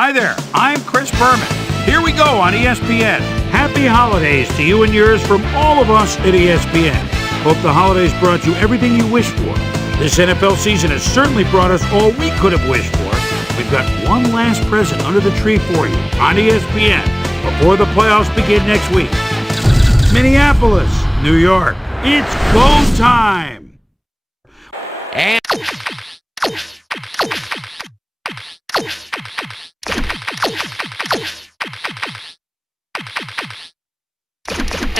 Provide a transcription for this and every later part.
Hi there, I'm Chris Berman. Here we go on ESPN. Happy holidays to you and yours from all of us at ESPN. Hope the holidays brought you everything you wished for. This NFL season has certainly brought us all we could have wished for. We've got one last present under the tree for you on ESPN before the playoffs begin next week. Minneapolis, New York, it's go time! And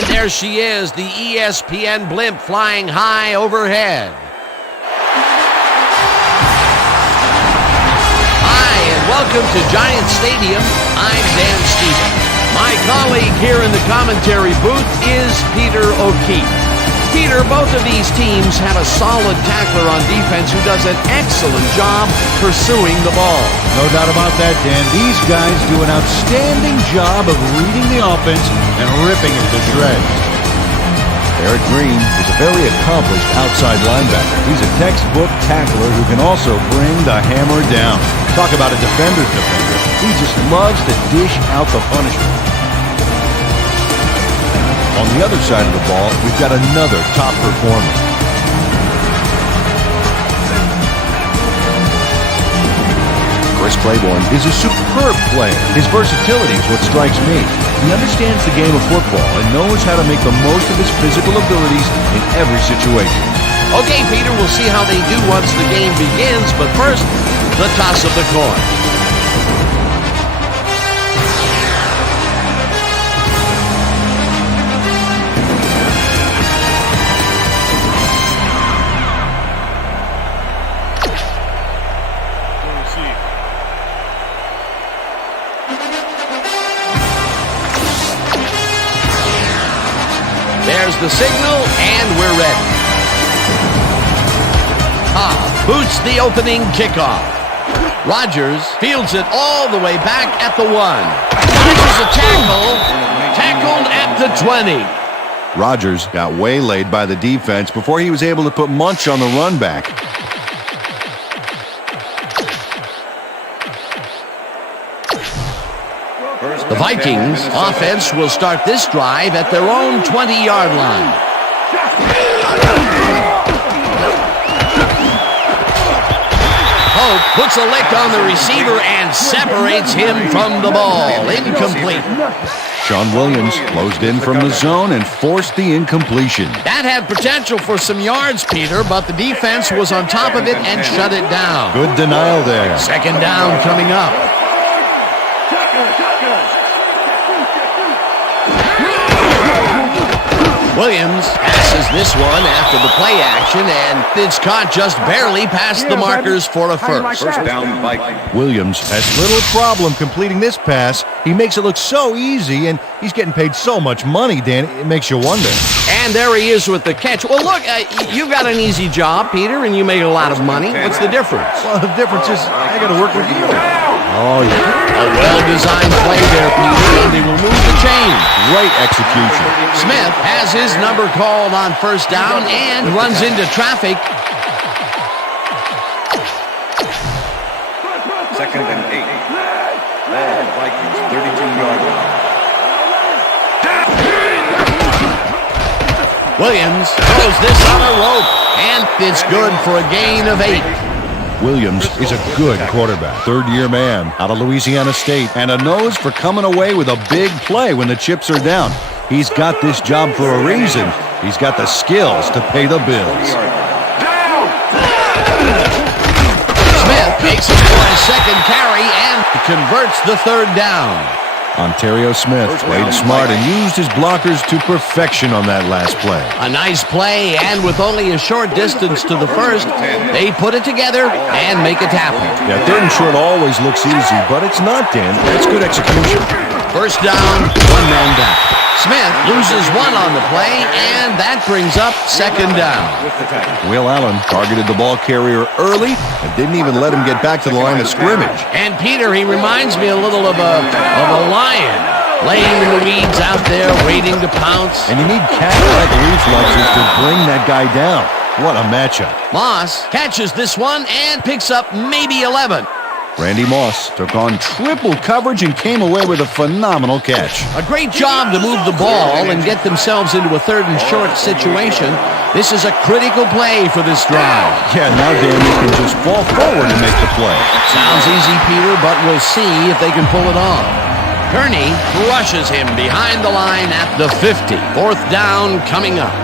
there she is, the ESPN blimp flying high overhead. Hi, and welcome to Giant Stadium. I'm Dan Stevens. My colleague here in the commentary booth is Peter O'Keefe. Peter, both of these teams have a solid tackler on defense who does an excellent job pursuing the ball. No doubt about that, Dan. These guys do an outstanding job of reading the offense and ripping it to shreds. Eric Green is a very accomplished outside linebacker. He's a textbook tackler who can also bring the hammer down. Talk about a defender's defender. He just loves to dish out the punishment. On the other side of the ball, we've got another top performer. Chris Claiborne is a superb player. His versatility is what strikes me. He understands the game of football and knows how to make the most of his physical abilities in every situation. Okay, Peter, we'll see how they do once the game begins, but first, the toss of the coin. There's the signal, and we're ready. Boots the opening kickoff. Rodgers fields it all the way back at the 1. Rodgers a tackle. Tackled at the 20. Rodgers got waylaid by the defense before he was able to put Munch on the run back. The Vikings offense will start this drive at their own 20-yard line. Hope puts a lick on the receiver and separates him from the ball. Incomplete. Sean Williams closed in from the zone and forced the incompletion. That had potential for some yards, Peter, but the defense was on top of it and shut it down. Good denial there. Second down coming up. Williams passes this one after the play action, and it's caught just barely past the markers for a first. First down, Vikings. Williams has little problem completing this pass. He makes it look so easy, and he's getting paid so much money, Dan, it makes you wonder. And there he is with the catch. Well, look, you've got an easy job, Peter, and you make a lot of money. What's the difference? Well, the difference is I got to work with you. Oh, yeah. A well-designed play there, Peter, and they will move the chain. Great execution. Smith has his number called on first down and runs into traffic. Second and 8. Ball, Vikings, 32-yard line. Williams throws this on a rope, and it's good for a gain of 8. Williams is a good quarterback. Third-year man out of Louisiana State and a nose for coming away with a big play when the chips are down. He's got this job for a reason. He's got the skills to pay the bills. Smith makes it for a second carry and converts the third down. Ontario Smith played smart and used his blockers to perfection on that last play. A nice play, and with only a short distance to the first, they put it together and make it happen. Yeah, third and short always looks easy, but it's not, Dan. It's good execution. First down, one man down. Smith loses one on the play, and that brings up second down. Will Allen targeted the ball carrier early and didn't even let him get back to the line of scrimmage. And Peter, he reminds me a little of a lion, laying in the weeds out there, waiting to pounce. And you need cat-like reflexes to bring that guy down. What a matchup. Moss catches this one and picks up maybe 11. Randy Moss took on triple coverage and came away with a phenomenal catch. A great job to move the ball and get themselves into a 3rd and short situation. This is a critical play for this drive. Yeah, now Dan, they can just fall forward and make the play. Sounds easy, Peter, but we'll see if they can pull it off. Kearney crushes him behind the line at the 50. 4th down coming up.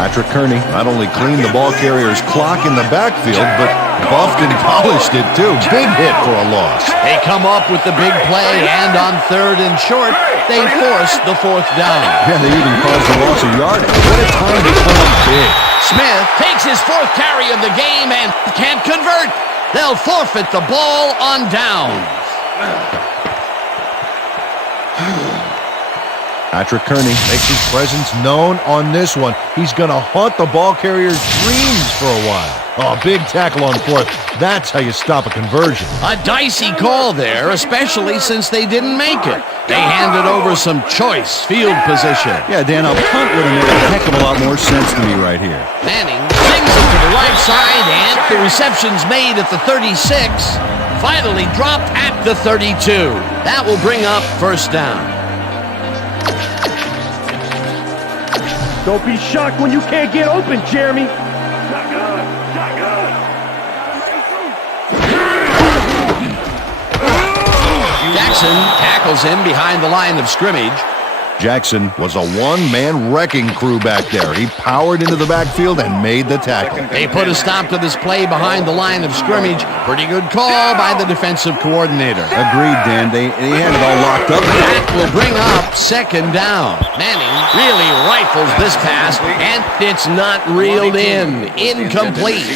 Patrick Kearney not only cleaned the ball carrier's clock in the backfield, but buffed and polished it too. Big hit for a loss. They come up with the big play, and on 3rd and short, they force the 4th down. Yeah, they even caused a loss of yardage. What a time to come up big. Smith takes his 4th carry of the game and can't convert. They'll forfeit the ball on downs. Patrick Kearney makes his presence known on this one. He's going to haunt the ball carrier's dreams for a while. Oh, big tackle on 4th. That's how you stop a conversion. A dicey call there, especially since they didn't make it. They handed over some choice field position. Yeah, Dan, a punt would have made a heck of a lot more sense to me right here. Manning sings it to the right side, and the reception's made at the 36. Finally dropped at the 32. That will bring up 1st down. Don't be shocked when you can't get open, Jeremy. Jackson tackles him behind the line of scrimmage. Jackson was a one-man wrecking crew back there. He powered into the backfield and made the tackle. They put a stop to this play behind the line of scrimmage. Pretty good call by the defensive coordinator. Agreed, Dan. They had it all locked up. That will bring up 2nd down. Manning really rifles this pass, and it's not reeled in. Incomplete.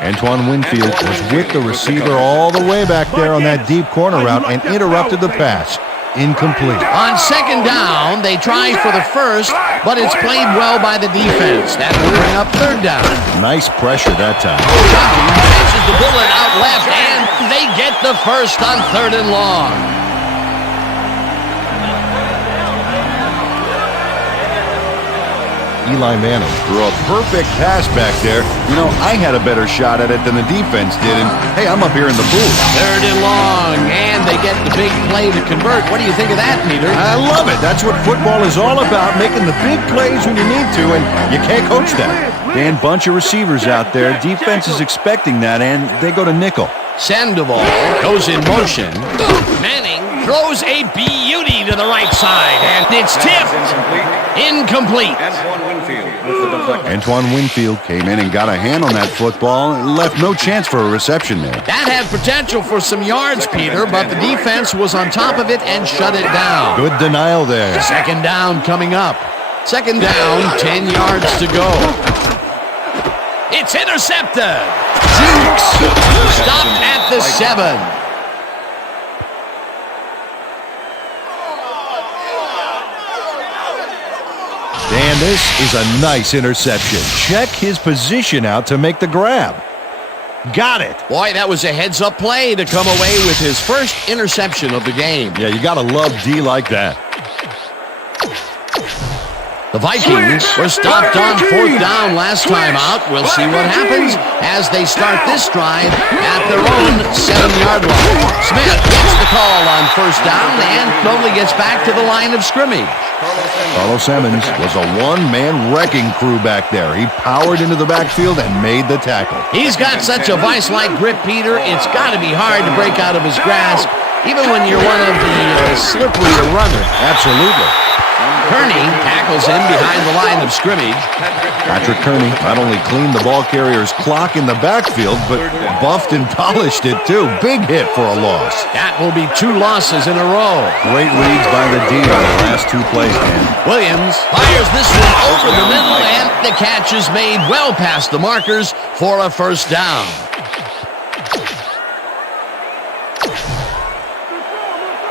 Antoine Winfield was with the receiver all the way back there on that deep corner route and interrupted the pass. Incomplete. On 2nd down, they try for the 1st, but it's played well by the defense. That will bring up 3rd down. Nice pressure that time. Johnson catches the bullet out left, and they get the 1st on 3rd and long. Eli Manning threw a perfect pass back there. You know, I had a better shot at it than the defense did, and hey, I'm up here in the booth. 3rd and long, and they get the big play to convert. What do you think of that, Peter? I love it. That's what football is all about, making the big plays when you need to, and you can't coach that. Dan, bunch of receivers out there. Defense is expecting that, and they go to nickel. Sandoval goes in motion. Manning throws a beauty to the right side, and it's tipped. Incomplete. Antoine Winfield came in and got a hand on that football and left no chance for a reception there. That had potential for some yards, Peter, but the defense was on top of it and shut it down. Good denial there. 2nd down coming up. 2nd down, 10 yards to go. It's intercepted. Jukes stopped at the 7. Dan, this is a nice interception. Check his position out to make the grab. Got it. Boy, that was a heads-up play to come away with his 1st interception of the game. Yeah, you got to love D like that. The Vikings were stopped on 4th down last time out. We'll see what happens as they start this drive at their own 7-yard line. Smith gets the call on 1st down and only gets back to the line of scrimmage. Carlos Emmons was a one-man wrecking crew back there. He powered into the backfield and made the tackle. He's got such a vice-like grip, Peter. It's got to be hard to break out of his grasp, even when you're one of the slipperier runners. Absolutely. Kearney tackles him behind the line of scrimmage. Patrick Kearney not only cleaned the ball carrier's clock in the backfield, but buffed and polished it too. Big hit for a loss. That will be 2 losses in a row. Great reads by the D on the last 2 plays, Dan. Williams fires this one over the middle, and the catch is made well past the markers for a 1st down.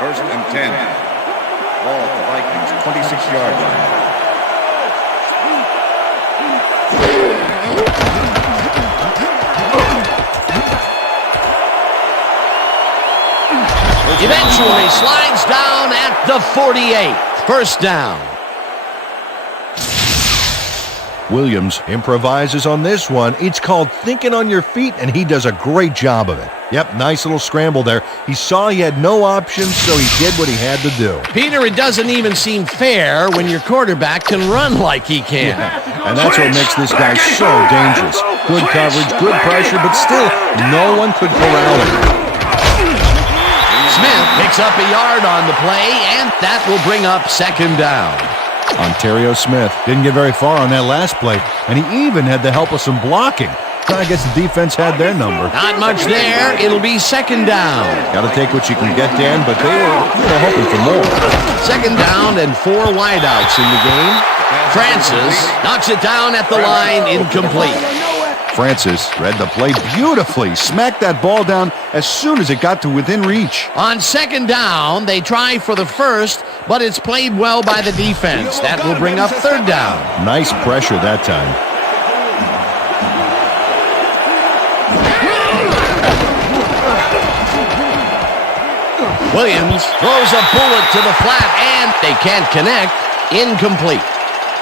1st and 10. Ball at the Vikings, 26-yard line. Eventually slides down at the 48. 1st down. Williams improvises on this one. It's called thinking on your feet, and he does a great job of it. Yep, nice little scramble there. He saw he had no options, so he did what he had to do. Peter, it doesn't even seem fair when your quarterback can run like he can. Yeah, and that's what makes this guy so dangerous. Good coverage, good pressure, but still, no one could corral him. Smith picks up a yard on the play, and that will bring up second down. Ontario Smith didn't get very far on that last play, and he even had the help of some blocking. I guess the defense had their number. Not much there. It'll be second down. Got to take what you can get, Dan, but they were hoping for more. Second down and 4 wideouts in the game. Francis knocks it down at the line, incomplete. Francis read the play beautifully, smacked that ball down as soon as it got to within reach. On second down, they try for the first, but it's played well by the defense. That will bring up third down. Nice pressure that time. Williams throws a bullet to the flat, and they can't connect. Incomplete.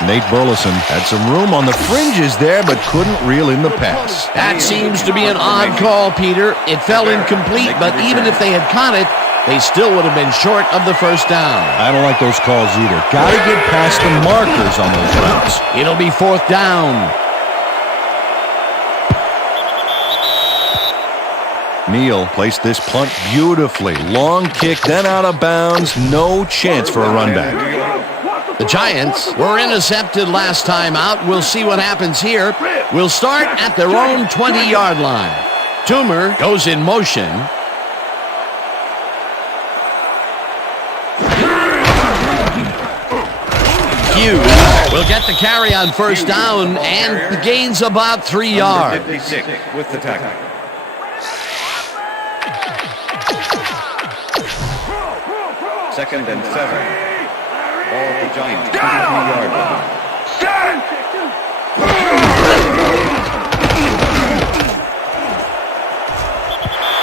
Nate Burleson had some room on the fringes there, but couldn't reel in the pass. That seems to be an odd call, Peter. It fell incomplete, but even if they had caught it, they still would have been short of the first down. I don't like those calls either. Got to get past the markers on those routes. It'll be fourth down. Neal placed this punt beautifully. Long kick, then out of bounds. No chance for a run back. The Giants were intercepted last time out. We'll see what happens here. We'll start at their own 20-yard line. Toomer goes in motion. Hughes will get the carry on first down and gains about 3 yards. 56 with the tackle. Second and 7. Ball at the Giants, 23-yard line.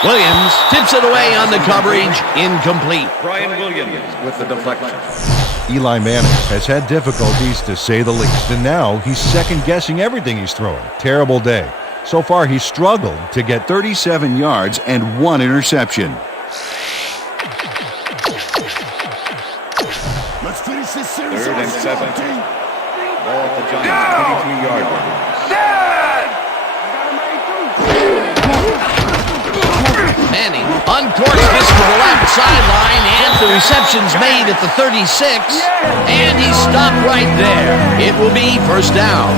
Williams tips it away on the coverage. Incomplete. Brian Williams with the deflection. Eli Manning has had difficulties, to say the least, and now he's second-guessing everything he's throwing. Terrible day. So far, he's struggled to get 37 yards and 1 interception. Third and 7. Ball at the Giants, 22-yard line. Manning uncorks this to the left sideline, and the reception's made at the 36, and he's stopped right there. It will be first down.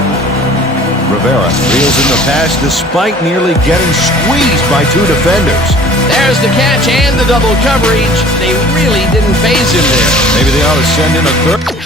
Rivera reels in the pass despite nearly getting squeezed by 2 defenders. There's the catch and the double coverage. They really didn't faze him there. Maybe they ought to send in a third.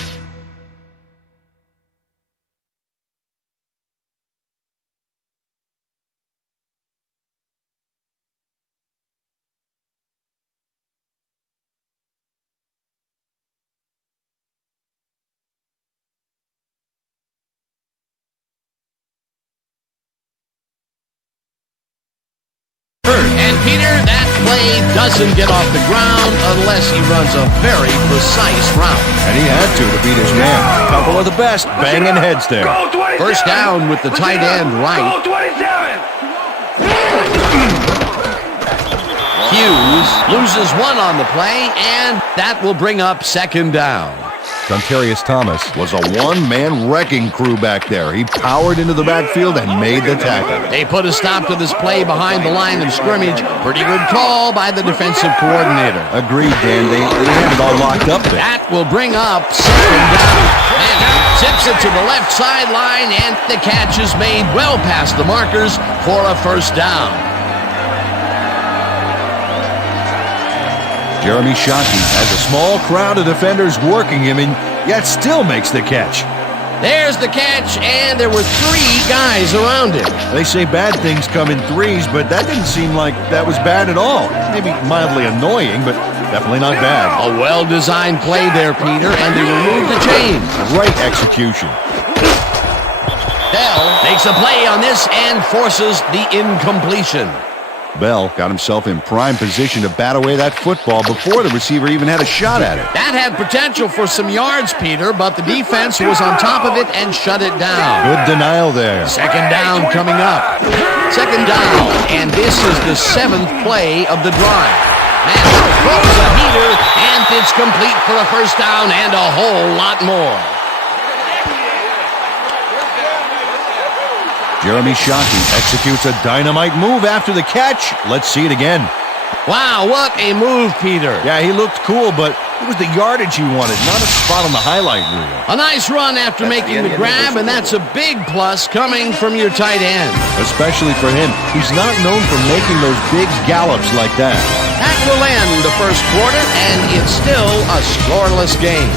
And Peter, that play doesn't get off the ground unless he runs a very precise route. And he had to beat his man. A couple of the best banging heads there. First down with the tight end right. Hughes loses 1 on the play, and that will bring up second down. Dontarius Thomas was a one-man wrecking crew back there. He powered into the backfield and made the tackle. They put a stop to this play behind the line of scrimmage. Pretty good call by the defensive coordinator. Agreed, Dan. They had it all locked up there. That will bring up second down. Manning tips it to the left sideline, and the catch is made well past the markers for a first down. Jeremy Shockey has a small crowd of defenders working him, and yet still makes the catch. There's the catch, and there were 3 guys around him. They say bad things come in threes, but that didn't seem like that was bad at all. Maybe mildly annoying, but definitely not bad. A well-designed play there, Peter, and they removed the chains. Great execution. Bell makes a play on this and forces the incompletion. Bell got himself in prime position to bat away that football before the receiver even had a shot at it. That had potential for some yards, Peter, but the defense was on top of it and shut it down. Good denial there. Second down coming up. Second down, and this is the 7th play of the drive. Man, throws a heater, and it's complete for a first down and a whole lot more. Jeremy Shockey executes a dynamite move after the catch. Let's see it again. Wow, what a move, Peter. Yeah, he looked cool, but it was the yardage he wanted, not a spot on the highlight reel. A nice run after making the grab, and that's a big plus coming from your tight end. Especially for him. He's not known for making those big gallops like that. That will end the first quarter, and it's still a scoreless game.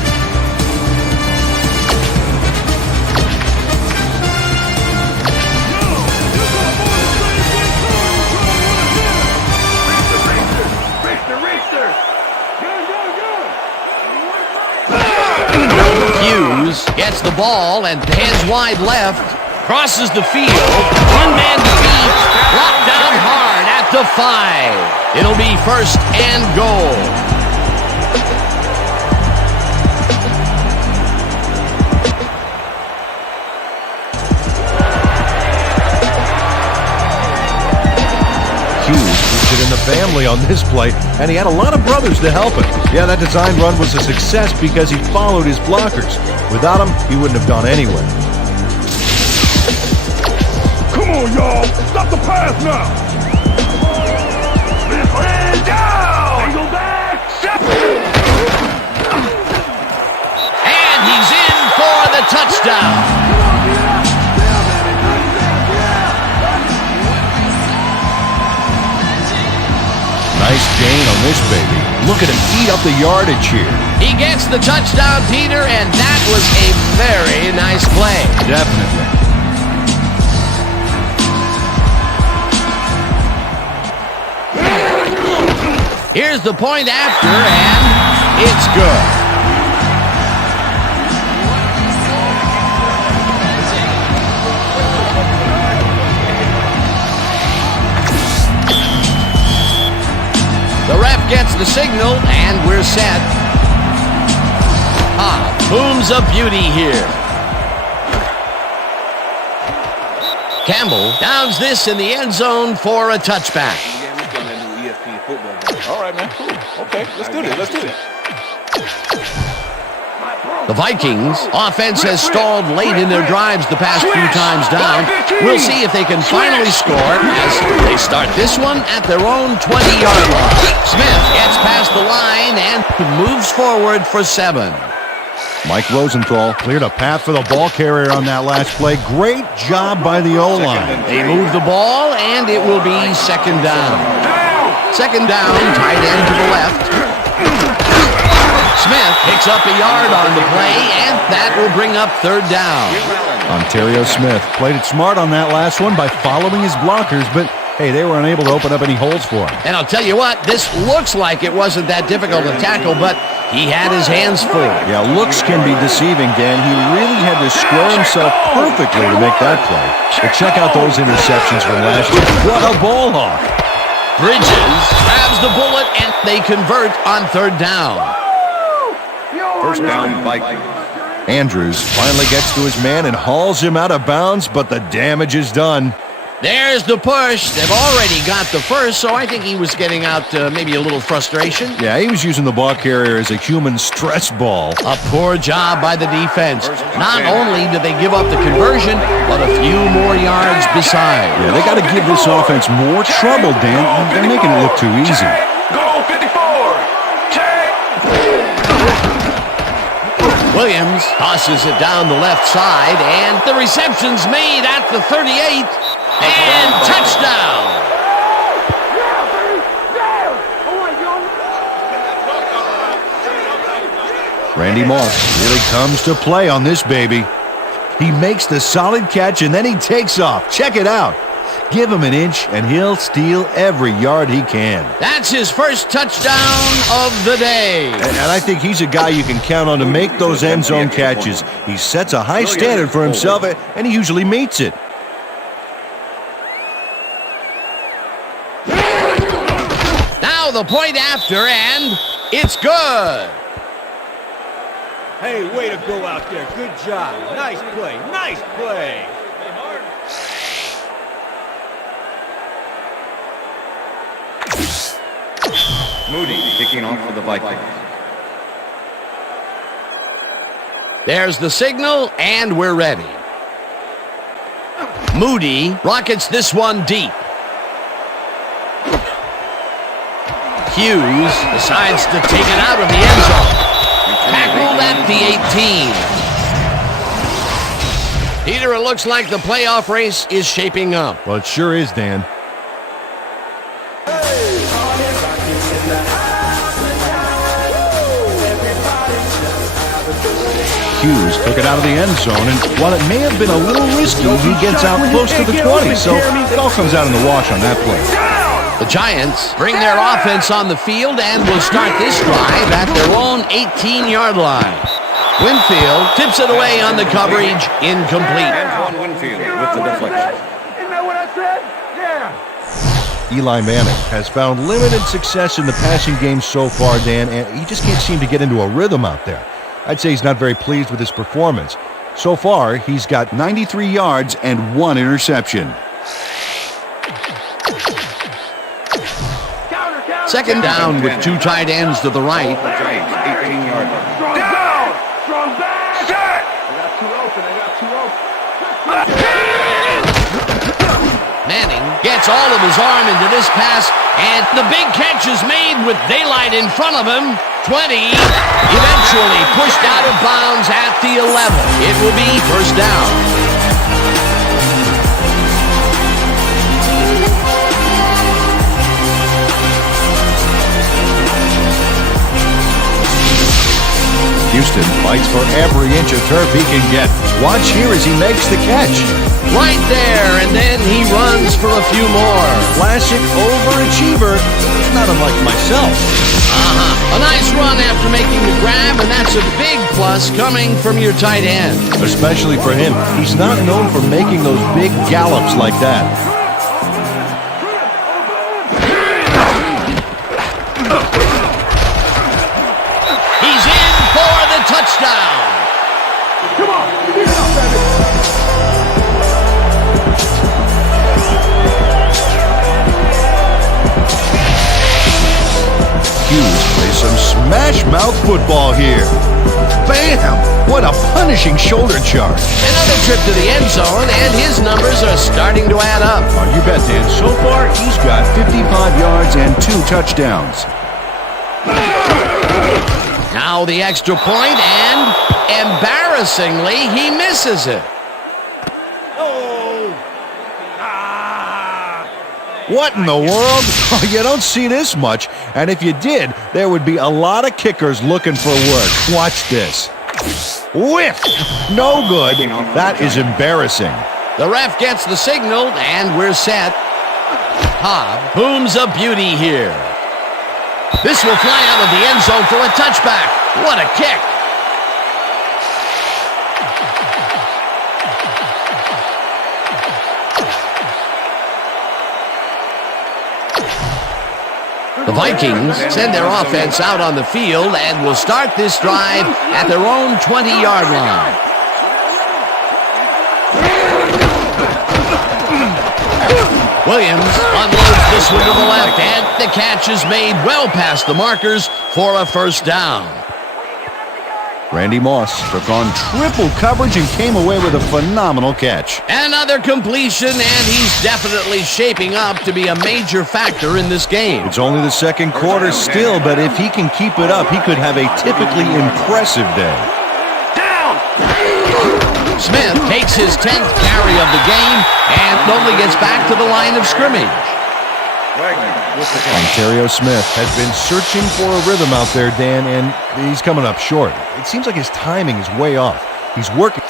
Gets the ball and heads wide left, crosses the field, one man to beat, blocked down hard at the 5. It'll be first and goal. Hughes in the family on this play, and he had a lot of brothers to help him. Yeah, that design run was a success because he followed his blockers. Without him, he wouldn't have gone anywhere. Come on, y'all. Stop the pass now. Man down. Angle back. And he's in for the touchdown. Nice gain on this baby. Look at him eat up the yardage here. He gets the touchdown, Peter, and that was a very nice play. Definitely. Here's the point after, and it's good. The ref gets the signal, and we're set. Booms of beauty here. Campbell downs this in the end zone for a touchback. All right, man. Cool. Okay, let's do this. The Vikings offense has stalled late in their drives the past few times down. We'll see if they can finally score as they start this one at their own 20-yard line. Smith gets past the line and moves forward for 7. Mike Rosenthal cleared a path for the ball carrier on that last play. Great job by the O-line. They move the ball, and it will be second down. Second down, tight end to the left. Smith picks up a yard on the play, and that will bring up third down. Ontario Smith played it smart on that last one by following his blockers, but hey, they were unable to open up any holes for him. And I'll tell you what, this looks like it wasn't that difficult to tackle, but he had his hands full. Yeah, looks can be deceiving, Dan. He really had to square himself perfectly to make that play. But check out those interceptions from last year. What a ball hawk. Bridges grabs the bullet, and they convert on third down. First down, Vikings. Andrews finally gets to his man and hauls him out of bounds, but the damage is done. There's the push. They've already got the first, so I think he was getting out maybe a little frustration. Yeah, he was using the ball carrier as a human stress ball. A poor job by the defense. Not only did they give up the conversion, but a few more yards besides. Yeah, they got to give this offense more trouble, Dan. They're making it look too easy. Go 54. Williams tosses it down the left side, and the reception's made at the 38, and touchdown. Randy Moss really comes to play on this baby. He makes the solid catch, and then he takes off. Check it out. Give him an inch, and he'll steal every yard he can. That's his first touchdown of the day. And I think he's a guy you can count on to make those end zone catches. He sets a high standard for himself, and he usually meets it. the point after, and it's good. Hey, way to go out there. Good job. Nice play. Nice play. Moody kicking off for the Vikings. There's the signal, and we're ready. Moody rockets this one deep. Hughes decides to take it out of the end zone. Tackled at the 18. Peter, it looks like the playoff race is shaping up. Well, it sure is, Dan. Hughes took it out of the end zone, and while it may have been a little risky, he gets out close to the 20, so it all comes out in the wash on that play. The Giants bring their offense on the field and will start this drive at their own 18-yard line. Winfield tips it away on the coverage, incomplete. Antoine Winfield with the deflection. Isn't that what I said? Yeah. Eli Manning has found limited success in the passing game so far, Dan, and he just can't seem to get into a rhythm out there. I'd say he's not very pleased with his performance. So far, he's got 93 yards and 1 interception. Second down with 2 tight ends to the right. The Giants, 18-yard line. Strong down. Strong back. I got two open. Manning gets all of his arm into this pass, and the big catch is made with daylight in front of him. 20, eventually pushed out of bounds at the 11. It will be first down. Houston fights for every inch of turf he can get. Watch here as he makes the catch. Right there, and then he runs for a few more. Classic overachiever, not unlike myself. A nice run after making the grab, and that's a big plus coming from your tight end. Especially for him. He's not known for making those big gallops like that. He's in for the touchdown. Come on. Get up, baby. Hughes plays some smash-mouth football here. Bam! What a punishing shoulder charge. Another trip to the end zone, and his numbers are starting to add up. Oh, you bet, Dan. So far, he's got 55 yards and 2 touchdowns. Now the extra point, and embarrassingly, he misses it. What in the world? You don't see this much. And if you did, there would be a lot of kickers looking for work. Watch this. Whiff! No good. That is embarrassing. The ref gets the signal, and we're set. Cobb booms a beauty here. This will fly out of the end zone for a touchback. What a kick. The Vikings send their offense out on the field and will start this drive at their own 20-yard line. Williams unloads this one to the left, and the catch is made well past the markers for a first down. Randy Moss took on triple coverage and came away with a phenomenal catch. Another completion, and he's definitely shaping up to be a major factor in this game. It's only the second quarter still, but if he can keep it up, he could have a typically impressive day. Smith takes his 10th carry of the game and only gets back to the line of scrimmage. Ontario Smith has been searching for a rhythm out there, Dan, and he's coming up short. It seems like his timing is way off. He's working.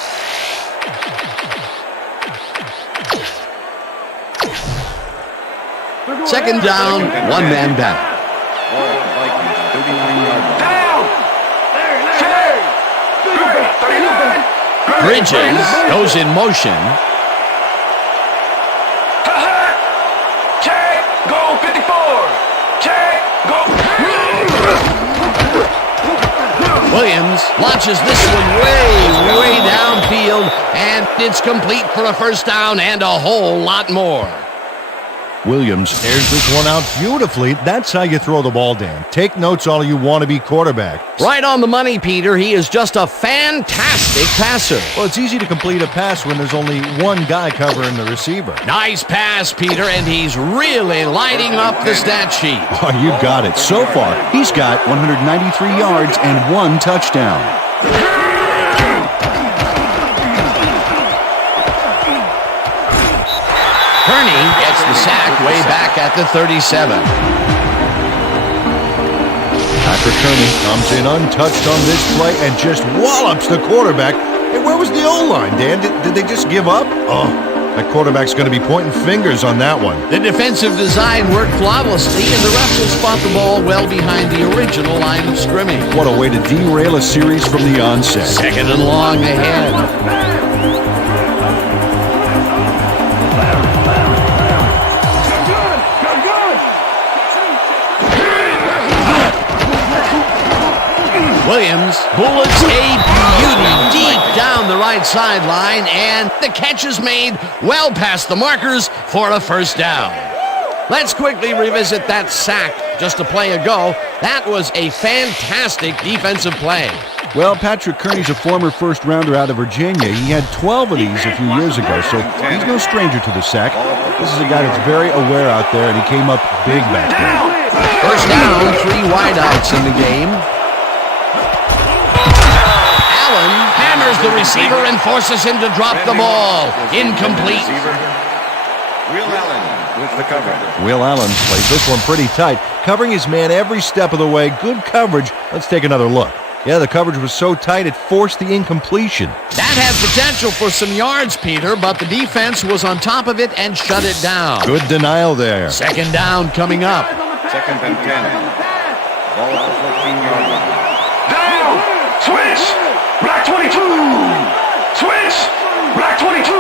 Second down, one man back. Vikings, 39-yard line. Bridges goes in motion. Check, go 54. Check, go Williams launches this one way downfield, and it's complete for a first down and a whole lot more. Williams airs this one out beautifully. That's how you throw the ball, Dan. Take notes all you want to be quarterback. Right on the money, Peter. He is just a fantastic passer. Well, it's easy to complete a pass when there's only one guy covering the receiver. Nice pass, Peter, and he's really lighting up the stat sheet. Oh, you got it. So far, he's got 193 yards and 1 touchdown. Kearney gets the sack way back at the 37. Patrick Kearney comes in untouched on this play and just wallops the quarterback. Hey, where was the O-line, Dan? Did they just give up? Oh, that quarterback's going to be pointing fingers on that one. The defensive design worked flawlessly, and the refs will spot the ball well behind the original line of scrimmage. What a way to derail a series from the onset. Second and long ahead. Williams bullets a beauty deep down the right sideline, and the catch is made well past the markers for a first down. Let's quickly revisit that sack just a play ago. That was a fantastic defensive play. Well, Patrick Kearney's a former first-rounder out of Virginia. He had 12 of these a few years ago, so he's no stranger to the sack. This is a guy that's very aware out there, and he came up big back there. First down, 3 wideouts in the game. Allen hammers the receiver and forces him to drop the ball. Incomplete. Will Allen with the coverage. Will Allen plays this one pretty tight, covering his man every step of the way. Good coverage. Let's take another look. Yeah, the coverage was so tight it forced the incompletion. That had potential for some yards, Peter, but the defense was on top of it and shut it down. Good denial there. Second down coming up. Second and 10. Ball at the 14-yard line. Down! Switch! Black 22! Switch! Black 22!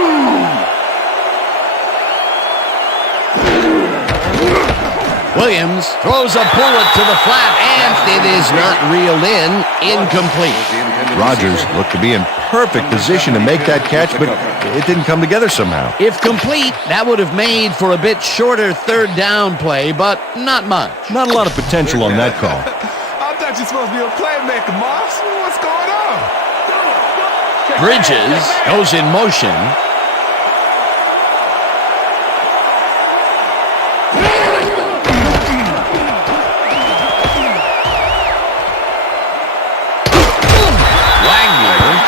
Williams throws a bullet to the flat, and it is not reeled in. Incomplete. Rodgers looked to be in perfect position to make that catch, but it didn't come together somehow. If complete, that would have made for a bit shorter third down play, but not much. Not a lot of potential on that call. I thought you were supposed to be a playmaker, Moss. What's going on? Bridges goes in motion.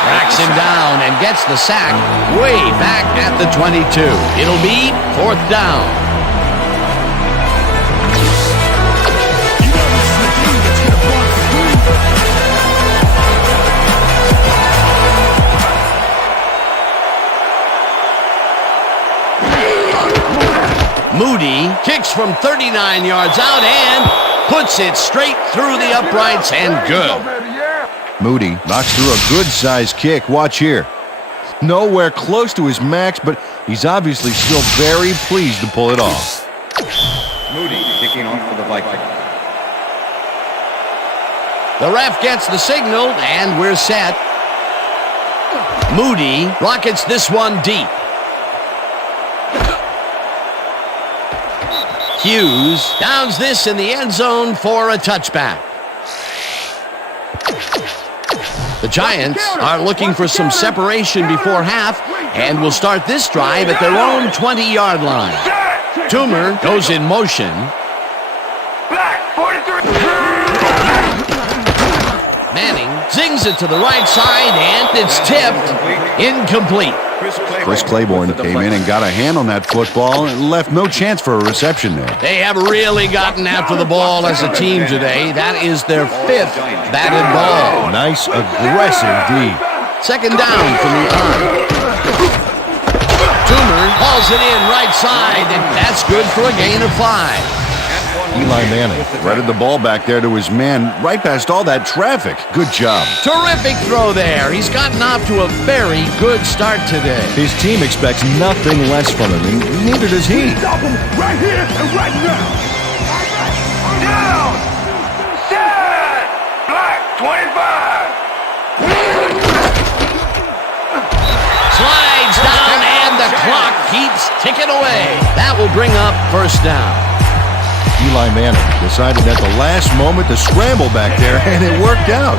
Tracks him down and gets the sack way back at the 22. It'll be fourth down. Moody kicks from 39 yards out and puts it straight through the uprights, and good. Moody knocks through a good-sized kick. Watch here. Nowhere close to his max, but he's obviously still very pleased to pull it off. Moody kicking off for the Vikings. The ref gets the signal, and we're set. Moody rockets this one deep. Hughes downs this in the end zone for a touchback. The Giants are looking for some separation before half and will start this drive at their own 20-yard line. Toomer goes in motion. Manning zings it to the right side, and it's tipped. Incomplete. Chris Claiborne came in and got a hand on that football and left no chance for a reception there. They have really gotten after the ball as a team today. That is their 5th batted ball. Nice, aggressive D. Second down from the arm. Toomer hauls it in right side, and that's good for a gain of 5. Eli Manning Threaded the ball back there to his man right past all that traffic. Good job. Terrific throw there. He's gotten off to a very good start today. His team expects nothing less from him, and neither does he. Stop him right here and right now. Down. Set. Black Slides down, and the clock keeps ticking away. That will bring up first down. Eli Manning decided at the last moment to scramble back there, and it worked out.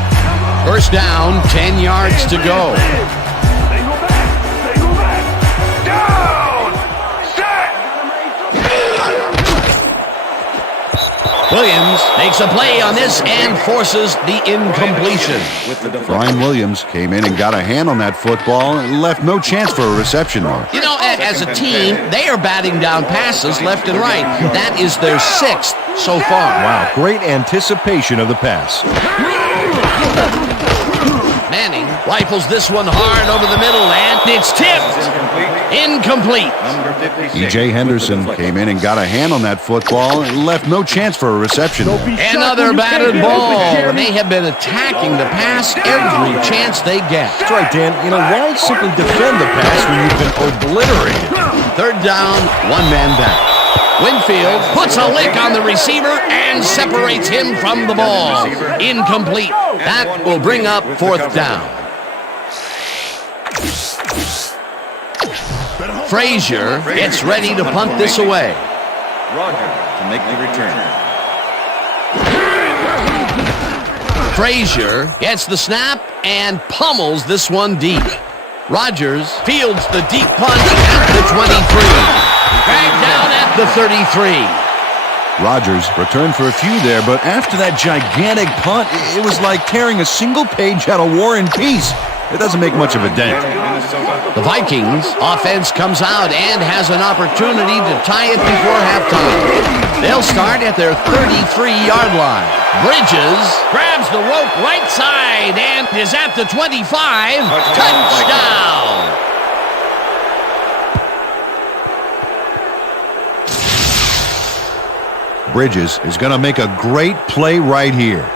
First down, 10 yards to go. Williams makes a play on this and forces the incompletion. Brian Williams came in and got a hand on that football and left no chance for a reception there. You know, as a team, they are batting down passes left and right. That is their 6th so far. Wow, great anticipation of the pass. Manning rifles this one hard over the middle, and it's tipped. Incomplete. E.J. Henderson came in and got a hand on that football and left no chance for a reception there. Another batted ball, and they have been attacking the pass every chance they get. That's right, Dan. You know, why simply defend the pass when you've been obliterated? Third down, one man back. Winfield puts a lick on the receiver and separates him from the ball. Incomplete. That will bring up fourth down. Frazier gets ready to punt this away. Roger to make the return. Frazier gets the snap and pummels this one deep. Rogers fields the deep punt at the 23. Dragged down at the 33. Rogers returned for a few there, but After that gigantic punt, it was like tearing a single page out of War and Peace. It doesn't make much of a dent. The Vikings offense comes out and has an opportunity to tie it before halftime. They'll start at their 33-yard line. Bridges grabs the rope right side and is at the 25. Touchdown! Bridges is going to make a great play right here.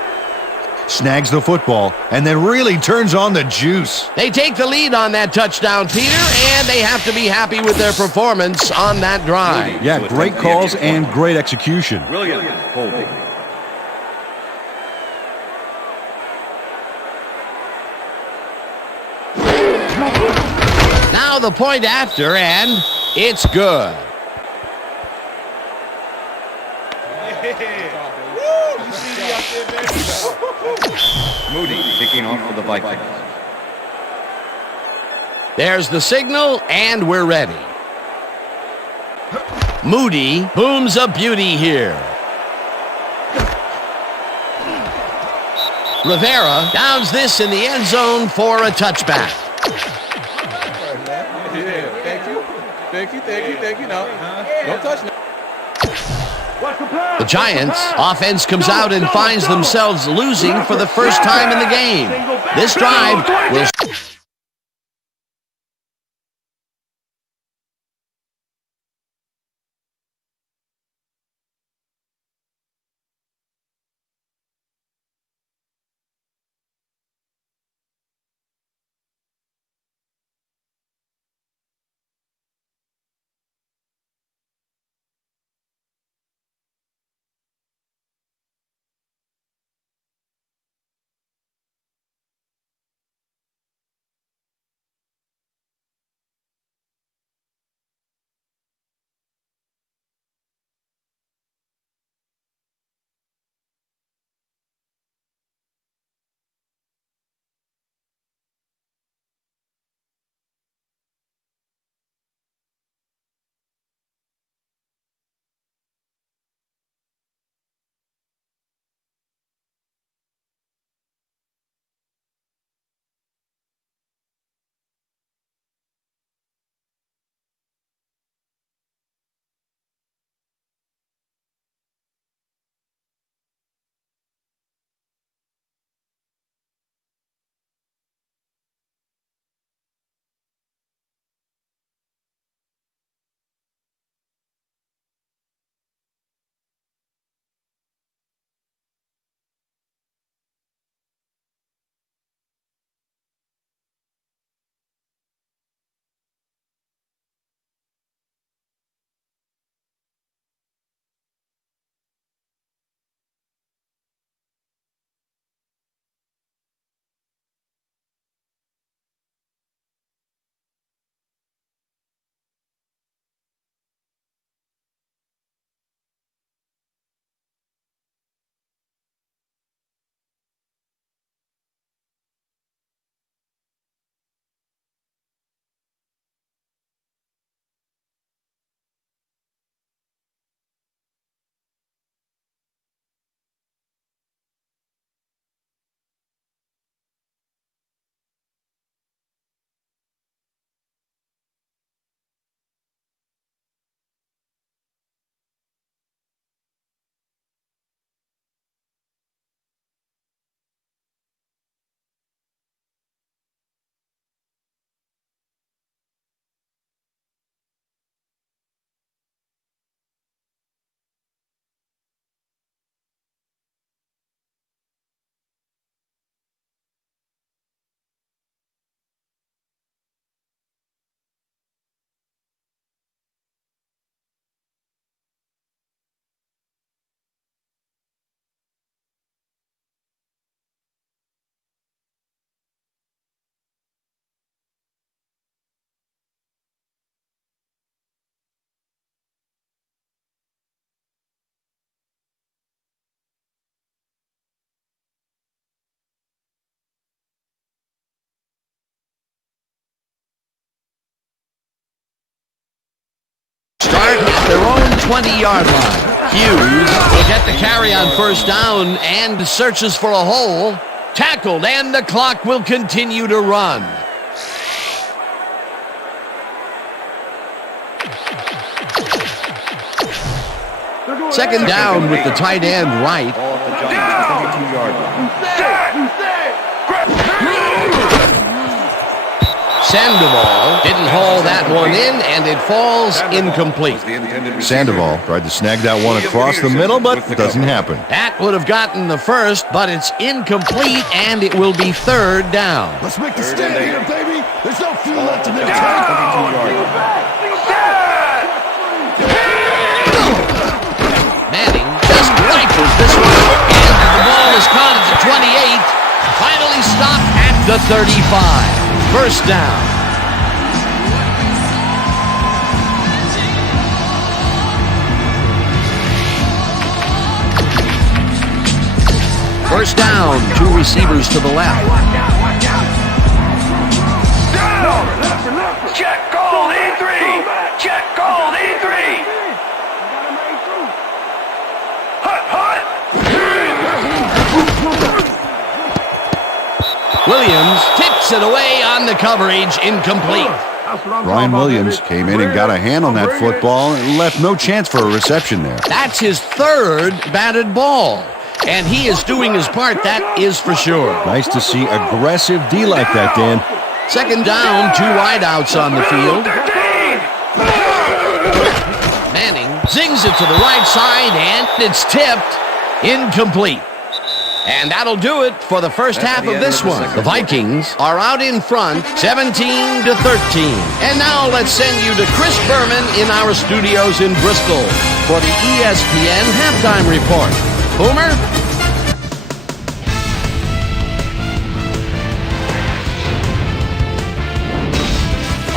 Snags the football and then really turns on the juice. They take the lead on that touchdown, Peter, and they have to be happy with their performance on that drive. Yeah, great calls and great execution. Williams holding. Now the point after, and it's good. Moody kicking off for the Vikings. There's the signal, and we're ready. Moody booms a beauty here. Rivera downs this in the end zone for a touchback. Thank you. No, don't touch me. The Giants' offense comes out and finds themselves losing for the first time in the game. This drive will... 20-yard line. Hughes will get the carry on first down and searches for a hole. Tackled, and the clock will continue to run. Second down with the tight end right. Ball at the Giants' 22-yard line. Sandoval didn't haul that one in, and it falls incomplete. Sandoval tried to snag that one across the middle, but it doesn't happen. That would have gotten the first, but it's incomplete, and it will be third down. Let's make the stand here, baby. There's no fuel left in the tank. 22-yard line. Manning just rifles this one, and the ball is caught at the 28. Finally stopped at the 35. First down. First down, two receivers to the left. Check call E3. Check call E3. Williams tips it away on the coverage, incomplete. Ryan Williams came in and got a hand on that football and left no chance for a reception there. That's his third batted ball, and he is doing his part, that is for sure. Nice to see aggressive D like that, Dan. Second down, two wideouts on the field. Manning zings it to the right side, and it's tipped, incomplete. And that'll do it for the first half of this one. The Vikings are out in front, 17-13. And now let's send you to Chris Berman in our studios in Bristol for the ESPN Halftime Report. Boomer?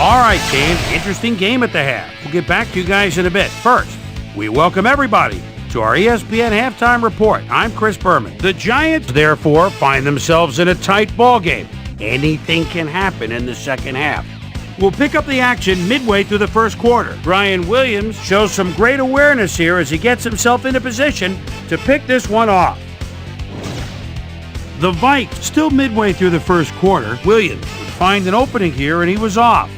All right, team. Interesting game at the half. We'll get back to you guys in a bit. First, we welcome everybody to our ESPN Halftime Report. I'm Chris Berman. The Giants, therefore, find themselves in a tight ball game. Anything can happen in the second half. We'll pick up the action midway through the first quarter. Ryan Williams shows some great awareness here as he gets himself into position to pick this one off. The Vikes, still midway through the first quarter, Williams would find an opening here and he was off.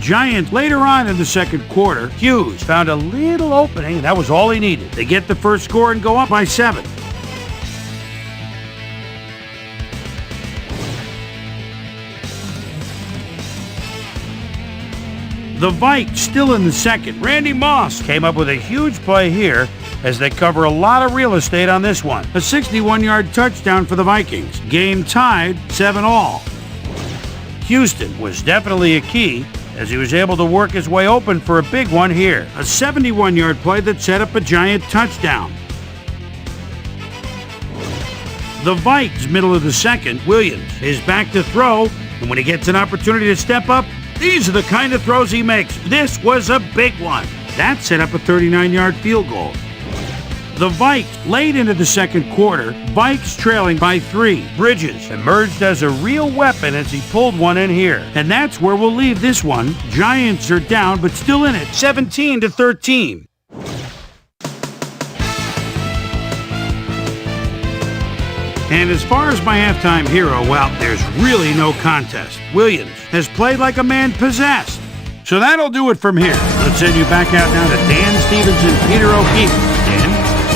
Giants later on in the second quarter, Hughes found a little opening, and that was all he needed. They get the first score and go up by 7. The Vikes still in the second. Randy Moss came up with a huge play here as they cover a lot of real estate on this one. A 61-yard touchdown for the Vikings. Game tied 7-all. Houston was definitely a key as he was able to work his way open for a big one here. A 71-yard play that set up a Giant touchdown. The Vikes, middle of the second, Williams is back to throw, and when he gets an opportunity to step up, these are the kind of throws he makes. This was a big one. That set up a 39-yard field goal. The Vikes, late into the second quarter, Vikes trailing by 3. Bridges emerged as a real weapon as he pulled one in here. And that's where we'll leave this one. Giants are down, but still in it, 17-13. And as far as my halftime hero, well, there's really no contest. Williams has played like a man possessed. So that'll do it from here. Let's send you back out now to Dan Stevens and Peter O'Keefe. Dan?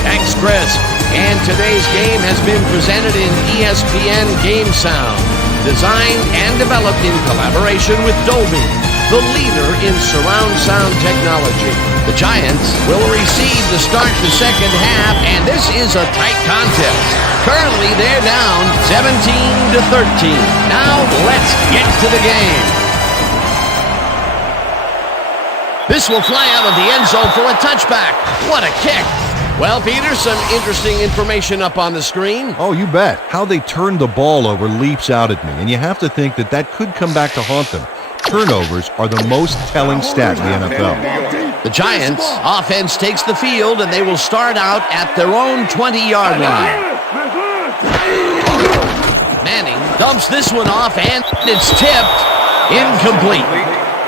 Thanks, Chris. And today's game has been presented in ESPN Game Sound, designed and developed in collaboration with Dolby, the leader in surround sound technology. The Giants will receive to start the second half, and this is a tight contest. Currently, they're down 17-13. Now, let's get to the game. This will fly out of the end zone for a touchback. What a kick. Well, Peter, some interesting information up on the screen. Oh, you bet. How they turned the ball over leaps out at me, and you have to think that that could come back to haunt them. Turnovers are the most telling stat in the NFL. The Giants' offense takes the field, and they will start out at their own 20-yard line. Manning dumps this one off, and it's tipped. Incomplete.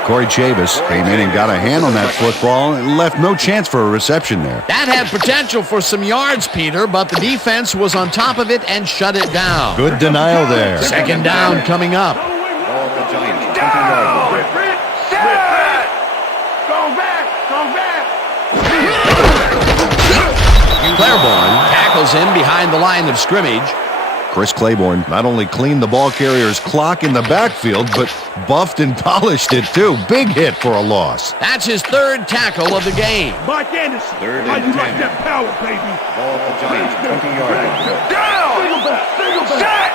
Corey Chavis came in and got a hand on that football and left no chance for a reception there. That had potential for some yards, Peter, but the defense was on top of it and shut it down. Good denial there. Second down coming up. Ball at the Giants, 20 yards. Claiborne tackles him behind the line of scrimmage. Chris Claiborne not only cleaned the ball carrier's clock in the backfield, but buffed and polished it too. Big hit for a loss. That's his third tackle of the game. Mike Anderson. Third and How you 10. like that power, baby? Ball at the Giants, 20 yards. Down! Single back.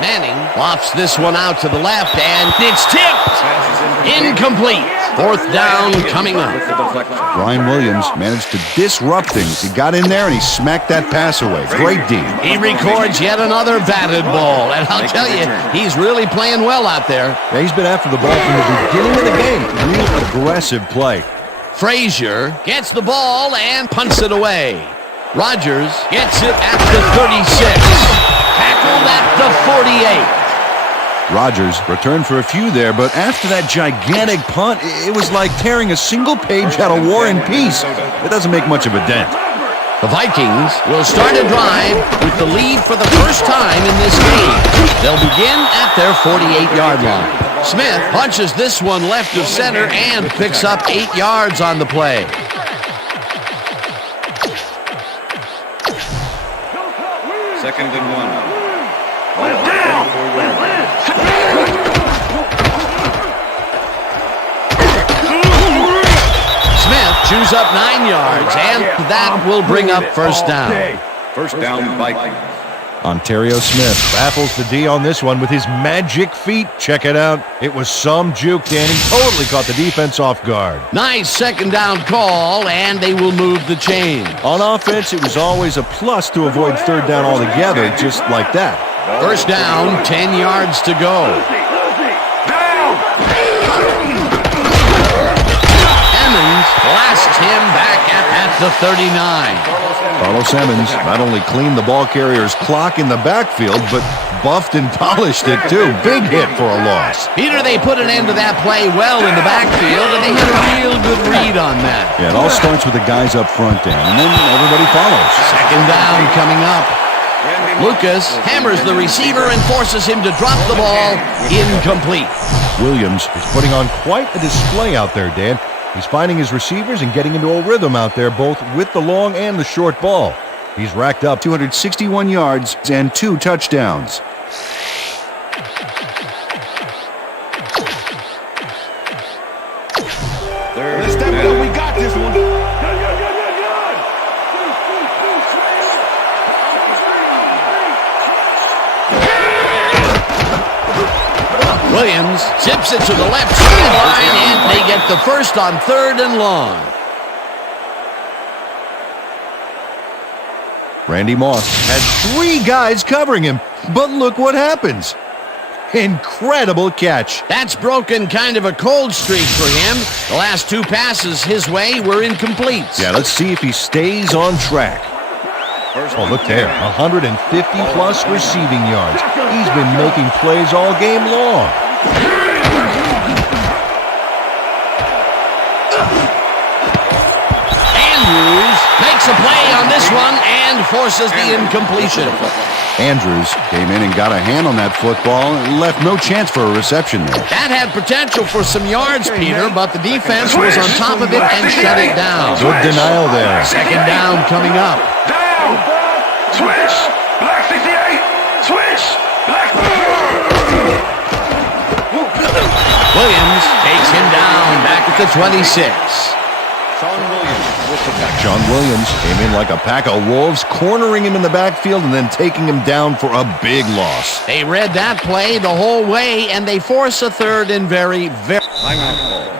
Manning lofts this one out to the left, and it's tipped. Incomplete. Fourth down coming up. Brian Williams managed to disrupt things. He got in there and he smacked that pass away. Great D. He records yet another batted ball, and I'll tell you, he's really playing well out there. Yeah, he's been after the ball from the beginning of the game. Real aggressive play. Frazier gets the ball and punts it away. Rodgers gets it at the 36. Tackled at the 48. Rodgers returned for a few there, but after that gigantic punt, it was like tearing a single page out of War and Peace. It doesn't make much of a dent. The Vikings will start a drive with the lead for the first time in this game. They'll begin at their 48-yard line. Smith punches this one left of center and picks up 8 yards on the play. Second and 1. Ball at 34 yards. Smith chews up 9 yards, and that will bring up first down. First down, Vikings. Ontario Smith baffles the D on this one with his magic feet. Check it out. It was some juke, Danny. Totally caught the defense off guard. Nice second down call, and they will move the chain. On offense, it was always a plus to avoid third down altogether, just like that. First down, 10 yards to go. Emmons blasts him back at the 39. Carlos Emmons not only cleaned the ball carrier's clock in the backfield, but buffed and polished it too. Big hit for a loss. Peter, they put an end to that play well in the backfield, and they had a real good read on that. Yeah, it all starts with the guys up front, Dan, and then everybody follows. Second down coming up. Lucas hammers the receiver and forces him to drop the ball. Incomplete. Williams is putting on quite a display out there, Dan. He's finding his receivers and getting into a rhythm out there, both with the long and the short ball. He's racked up 261 yards and 2 touchdowns. Let's step it up. We got this one. Good. Williams zips it to the left sideline, and they get the first on third and long. Randy Moss had 3 guys covering him, but look what happens. Incredible catch. That's broken kind of a cold streak for him. The last 2 passes his way were incomplete. Yeah, let's see if he stays on track. Oh, look there, 150-plus receiving yards. He's been making plays all game long. Andrews makes a play on this one and forces the incompletion. Andrews came in and got a hand on that football and left no chance for a reception there. That had potential for some yards, Peter, but the defense was on top of it and shut it down. Good denial there. Second down coming up. Down. Switch. Black 68. Switch. Black. Williams takes him down back at the 26. Sean Williams came in like a pack of wolves, cornering him in the backfield and then taking him down for a big loss. They read that play the whole way, and they force a third and very... Timeout call.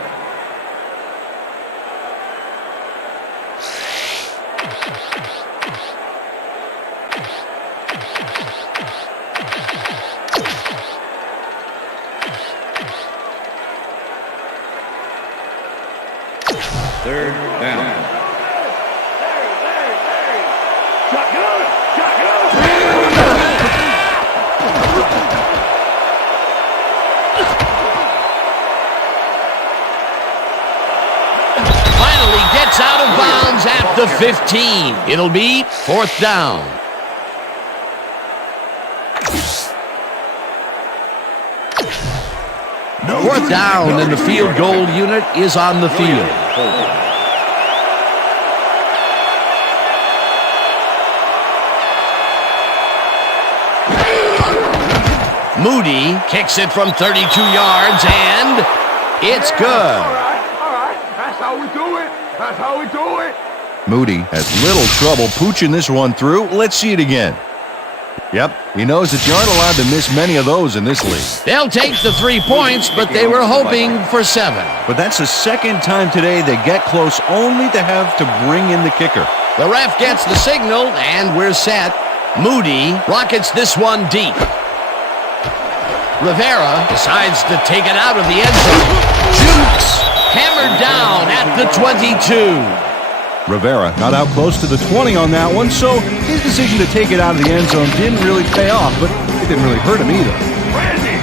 Third down. the 15. It'll be 4th down. Fourth down, and the field goal unit is on the field. Moody kicks it from 32 yards, and it's good. All right. That's how we do it. That's how we do it. Moody has little trouble pooching this one through. Let's see it again. Yep, he knows that you aren't allowed to miss many of those in this league. They'll take the 3 points, but they were hoping for 7. But that's the second time today they get close only to have to bring in the kicker. The ref gets the signal, and we're set. Moody rockets this one deep. Rivera decides to take it out of the end zone. Jukes hammered down at the 22. Rivera not out close to the 20 on that one, so his decision to take it out of the end zone didn't really pay off, but it didn't really hurt him either. Randy!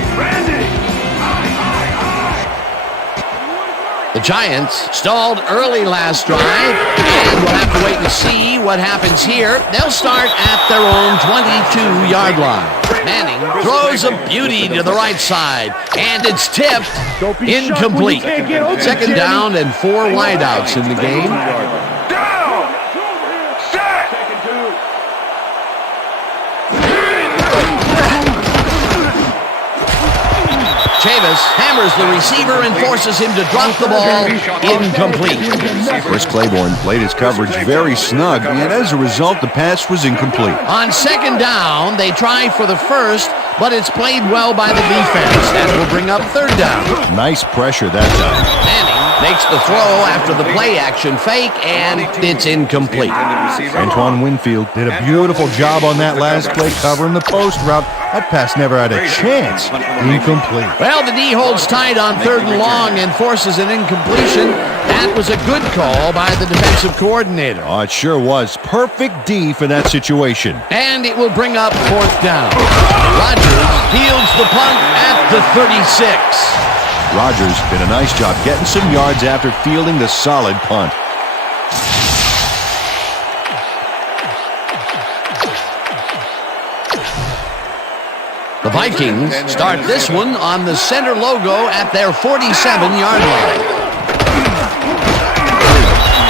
The Giants stalled early last drive, and we'll have to wait and see what happens here. They'll start at their own 22-yard line. Manning throws a beauty to the right side, and it's tipped incomplete. 2nd down and 4 wideouts in the game. Chavis hammers the receiver and forces him to drop the ball incomplete. Chris Claiborne played his coverage very snug, and as a result, the pass was incomplete. On 2nd down, they try for the first, but it's played well by the defense. That will bring up 3rd down. Nice pressure that time. Manning makes the throw after the play-action fake, and it's incomplete. Antoine Winfield did a beautiful job on that last play covering the post route. That pass never had a chance. Incomplete. Well, the D holds tight on 3rd and long and forces an incompletion. That was a good call by the defensive coordinator. Oh, it sure was. Perfect D for that situation. And it will bring up 4th down. Rodgers fields the punt at the 36. Rodgers did a nice job getting some yards after fielding the solid punt. The Vikings start this one on the center logo at their 47-yard line.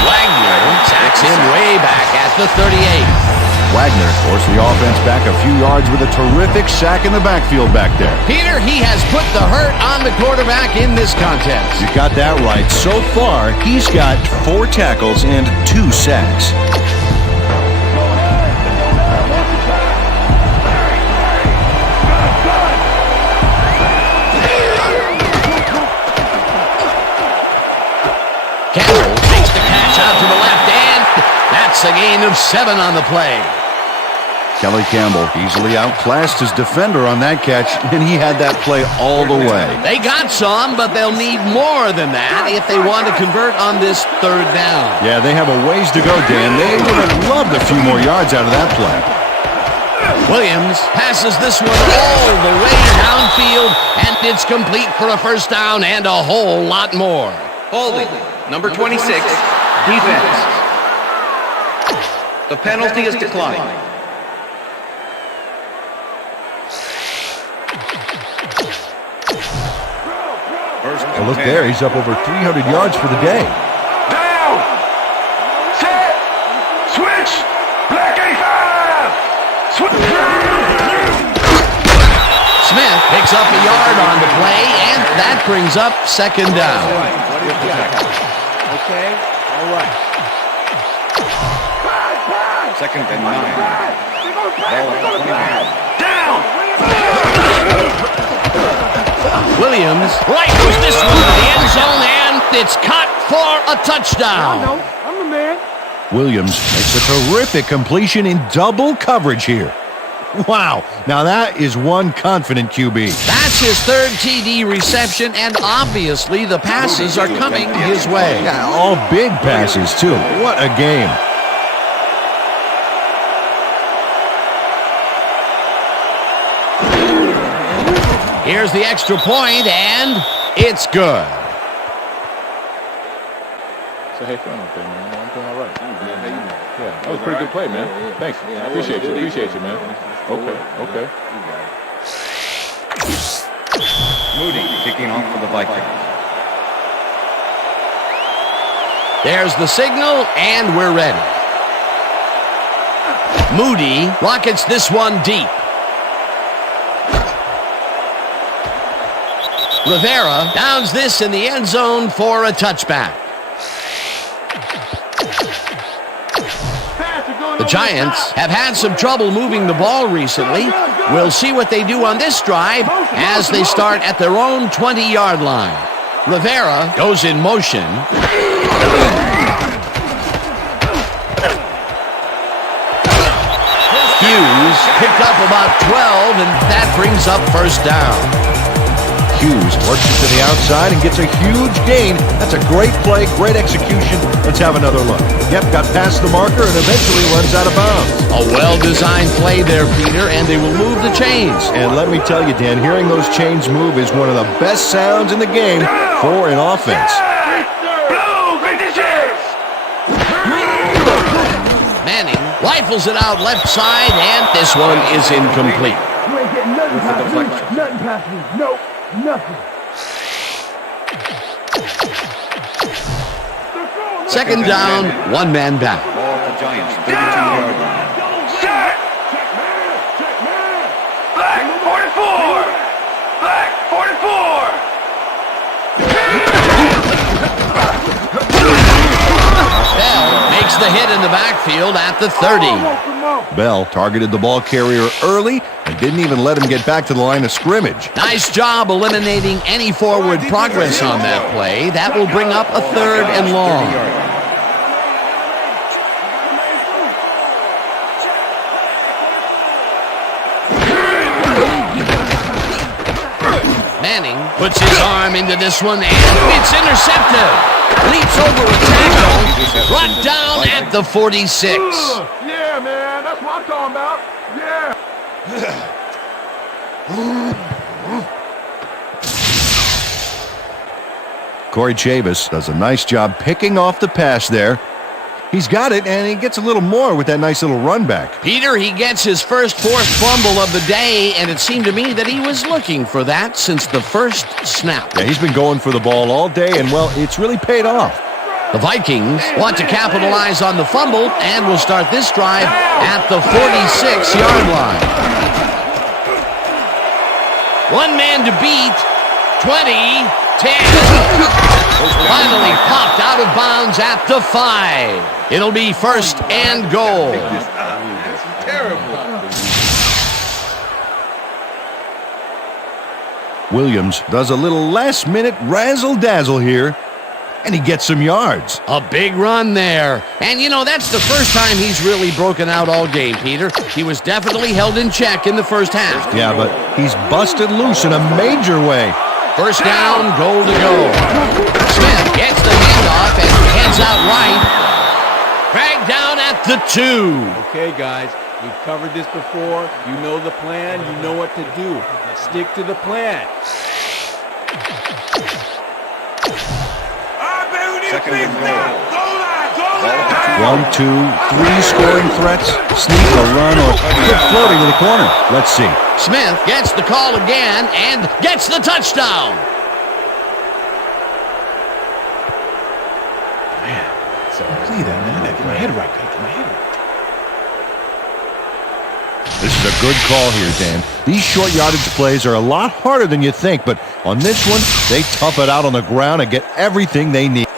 Wagner sacks him way back at the 38. Wagner forced the offense back a few yards with a terrific sack in the backfield back there. Peter, he has put the hurt on the quarterback in this contest. You got that right. So far, he's got 4 tackles and 2 sacks. Campbell takes the catch out to the left, and that's a gain of 7 on the play. Kelly Campbell easily outclassed his defender on that catch, and he had that play all the way. They got some, but they'll need more than that if they want to convert on this 3rd down. Yeah, they have a ways to go, Dan. They would have loved a few more yards out of that play. Williams passes this one all the way downfield, and it's complete for a 1st down and a whole lot more. Holding, number 26, defense. The penalty is declined. Well, look there, he's up over 300 yards for the day. Down! Set! Switch! Black 85! Switch! Smith picks up a yard on the play, and that brings up 2nd down. Okay, all right. 2nd and 9. Down! Williams rifles this one to the end zone, and it's caught for a touchdown. I'm the man. Williams makes a terrific completion in double coverage here. Wow, now that is one confident QB. That's his 3rd TD reception, and obviously the passes are coming his way. Yeah, all big passes, too. What a game. Here's the extra point, and it's good. Hey, fun out there, man. I'm doing all right. Yeah, that was a pretty good play, man. Thanks. Appreciate you, man. Okay. Moody kicking off for the Vikings. There's the signal, and we're ready. Moody rockets this one deep. Rivera downs this in the end zone for a touchback. The Giants have had some trouble moving the ball recently. We'll see what they do on this drive as they start at their own 20-yard line. Rivera goes in motion. Hughes picked up about 12, and that brings up first down. Hughes works it to the outside and gets a huge gain. That's a great play, great execution. Let's have another look. Yep, got past the marker and eventually runs out of bounds. A well-designed play there, Peter, and they will move the chains. And let me tell you, Dan, hearing those chains move is one of the best sounds in the game for an offense. Manning rifles it out left side, and this one is incomplete. You ain't getting nothing past me. Nothing past me. Nope. Nothing. Second down, one man back. Ball at the Giants, 32-yard line. Check man. Black 44. Black 44. Bell makes the hit in the backfield at the 30. Bell targeted the ball carrier early and didn't even let him get back to the line of scrimmage. Nice job eliminating any forward progress on that play. That will bring up a third and long. Manning puts his arm into this one, and it's intercepted. Leaps over a tackle, brought down at the 46. Yeah, man. That's what I'm talking about. Yeah. Corey Chavis does a nice job picking off the pass there. He's got it, and he gets a little more with that nice little run back. Peter, he gets his first forced fumble of the day, and it seemed to me that he was looking for that since the first snap. Yeah, he's been going for the ball all day, and, well, it's really paid off. The Vikings want to capitalize on the fumble and will start this drive at the 46-yard line. One man to beat, 20, 10. Finally popped out of bounds at the 5. It'll be first and goal. That's terrible. Williams does a little last-minute razzle-dazzle here, and he gets some yards. A big run there. And, you know, that's the first time he's really broken out all game, Peter. He was definitely held in check in the first half. Yeah, but he's busted loose in a major way. First down, goal to go. Smith gets the handoff and heads out right. Dragged down at the 2. Okay, guys, we've covered this before. You know the plan. You know what to do. Stick to the plan. Second and goal. 1, 2, 3 scoring threats, sneak a run, or quick floating to the corner. Let's see. Smith gets the call again and gets the touchdown. See that, man. Get my head right. This is a good call here, Dan. These short yardage plays are a lot harder than you think, but on this one, they tough it out on the ground and get everything they need.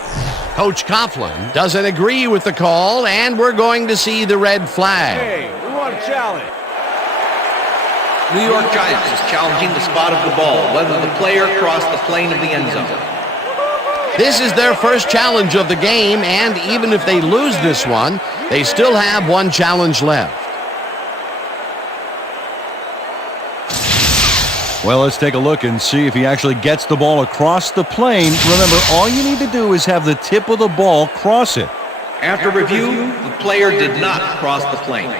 Coach Coughlin doesn't agree with the call, and we're going to see the red flag. Hey, we want a challenge. New York Giants is challenging the spot of the ball, whether the player crossed the plane of the end zone. This is their first challenge of the game, and even if they lose this one, they still have one challenge left. Well, let's take a look and see if he actually gets the ball across the plane. Remember, all you need to do is have the tip of the ball cross it. After review, the player did not cross the plane.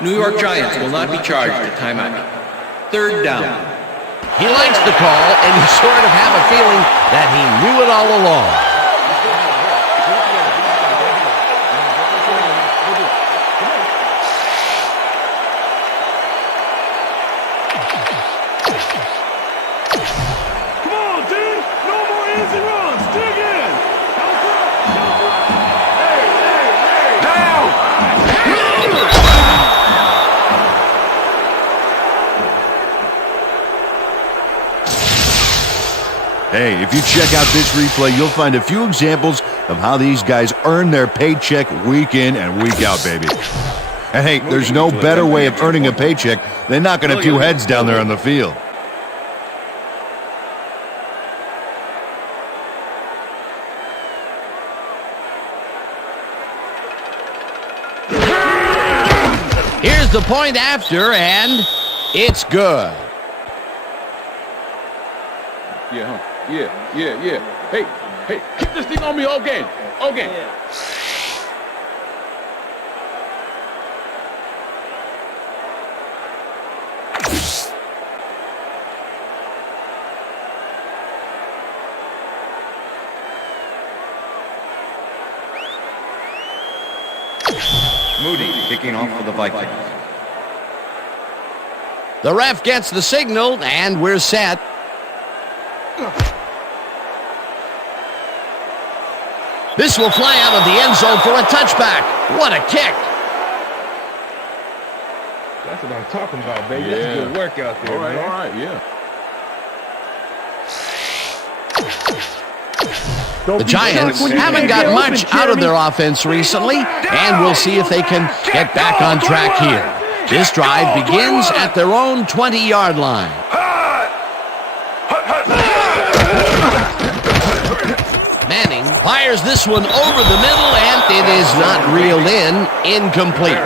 New York Giants will not be charged a timeout. Third down. He likes the call, and you sort of have a feeling that he knew it all along. Come on, D. No more easy runs. Dig in. Down. Hey, if you check out this replay, you'll find a few examples of how these guys earn their paycheck week in and week out, baby. And hey, there's no better way of earning a paycheck than knocking a few heads down there on the field. Here's the point after, and it's good. Yeah, huh? Yeah. Hey, keep this thing on me all game. All game. Moody kicking off for the Vikings. The ref gets the signal, and we're set. This will fly out of the end zone for a touchback. What a kick. That's what I'm talking about, baby. Yeah. That's good work out there, All right, yeah. The Giants haven't got much out of their offense recently, and we'll see if they can get back on track here. This drive begins at their own 20-yard line. Manning fires this one over the middle, and it is not reeled in. Incomplete.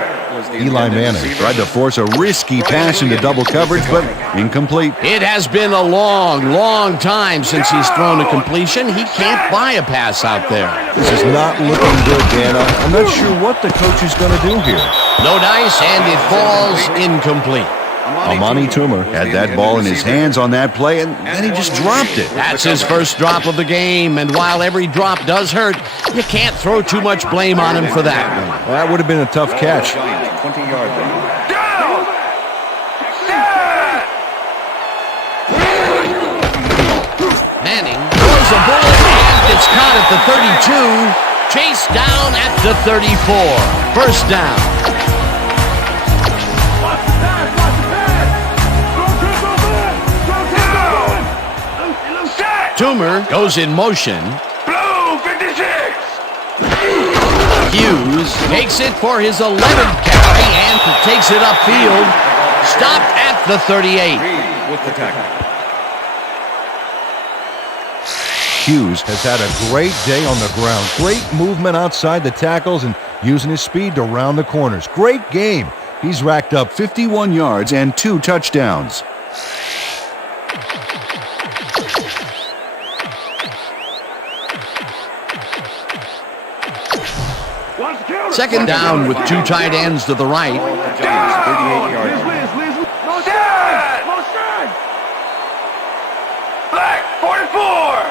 Eli Manning tried to force a risky pass into double coverage, but incomplete. It has been a long time since he's thrown a completion. He can't buy a pass out there. This is not looking good, Dan. I'm not sure what the coach is going to do here. No dice, and it falls incomplete. Amani Toomer had that ball in his hands on that play, and then he just dropped it. That's his first drop of the game, and while every drop does hurt, you can't throw too much blame on him for that one. Well, that would have been a tough catch. 20-yard line. Manning throws a bullet, and it's caught at the 32. Chased down at the 34. First down. Toomer goes in motion. Blue 56. Hughes takes it for his 11th carry and takes it upfield. Stopped at the 38. With the tackle. Hughes has had a great day on the ground. Great movement outside the tackles and using his speed to round the corners. Great game. He's racked up 51 yards and 2 touchdowns. Second down with 2 tight ends to the right. The Giants, 38-yard line. Black 44.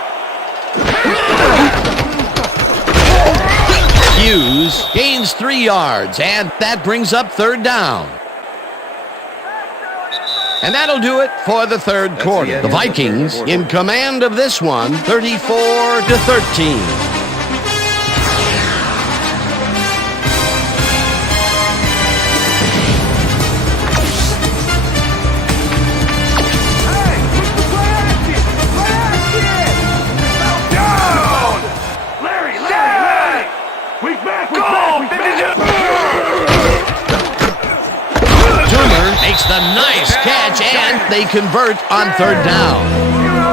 Hughes gains 3 yards, and that brings up third down. And that'll do it for the third quarter. The Vikings in command of this one, 34-13. Makes the nice catch, and they convert on third down.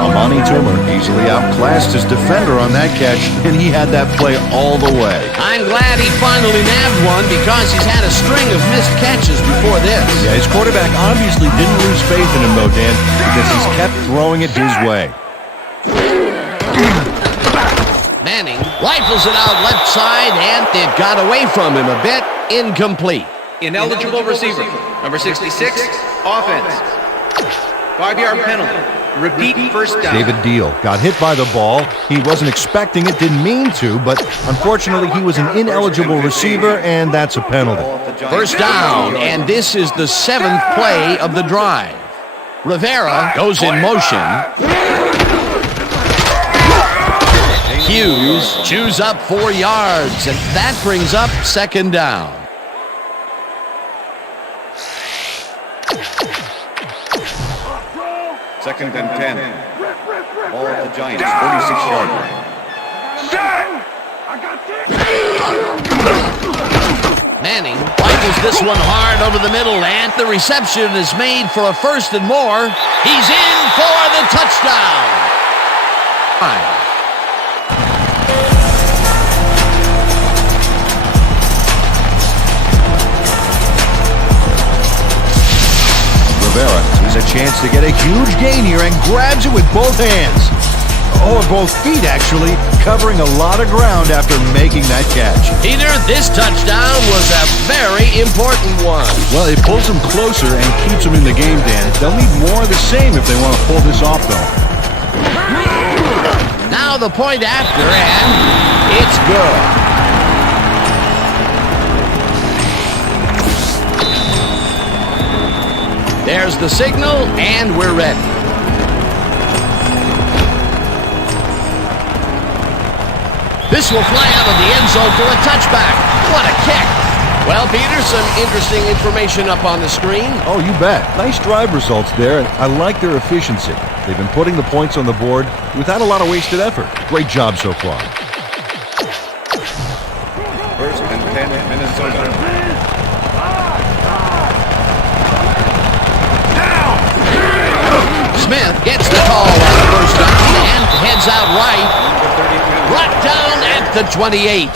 Amani Toomer easily outclassed his defender on that catch, and he had that play all the way. I'm glad he finally nabbed one because he's had a string of missed catches before this. Yeah, his quarterback obviously didn't lose faith in him, though, Dan, because he's kept throwing it his way. Manning rifles it out left side, and it got away from him a bit. Incomplete. Ineligible receiver. Number 66, offense. 5-yard penalty. Repeat first down. David Deal got hit by the ball. He wasn't expecting it, didn't mean to, but unfortunately he was an ineligible receiver, and that's a penalty. First down, and this is the 7th play of the drive. Rivera goes in motion. Hughes chews up 4 yards, and that brings up second down. Second and 10. Ball at the Giants, 46-yard line. Manning rifles this one hard over the middle, and the reception is made for a first and more. He's in for the touchdown. Rivera has a chance to get a huge gain here and grabs it with both hands. Or both feet, actually, covering a lot of ground after making that catch. Peter, this touchdown was a very important one. Well, it pulls them closer and keeps them in the game, Dan. They'll need more of the same if they want to pull this off, though. Now the point after, and it's good. There's the signal, and we're ready. This will fly out of the end zone for a touchback. What a kick. Well, Peter, some interesting information up on the screen. Oh, you bet. Nice drive results there, and I like their efficiency. They've been putting the points on the board without a lot of wasted effort. Great job so far. First and 10, Minnesota. Smith gets the call on the first down and heads out right. Brought down at the 28.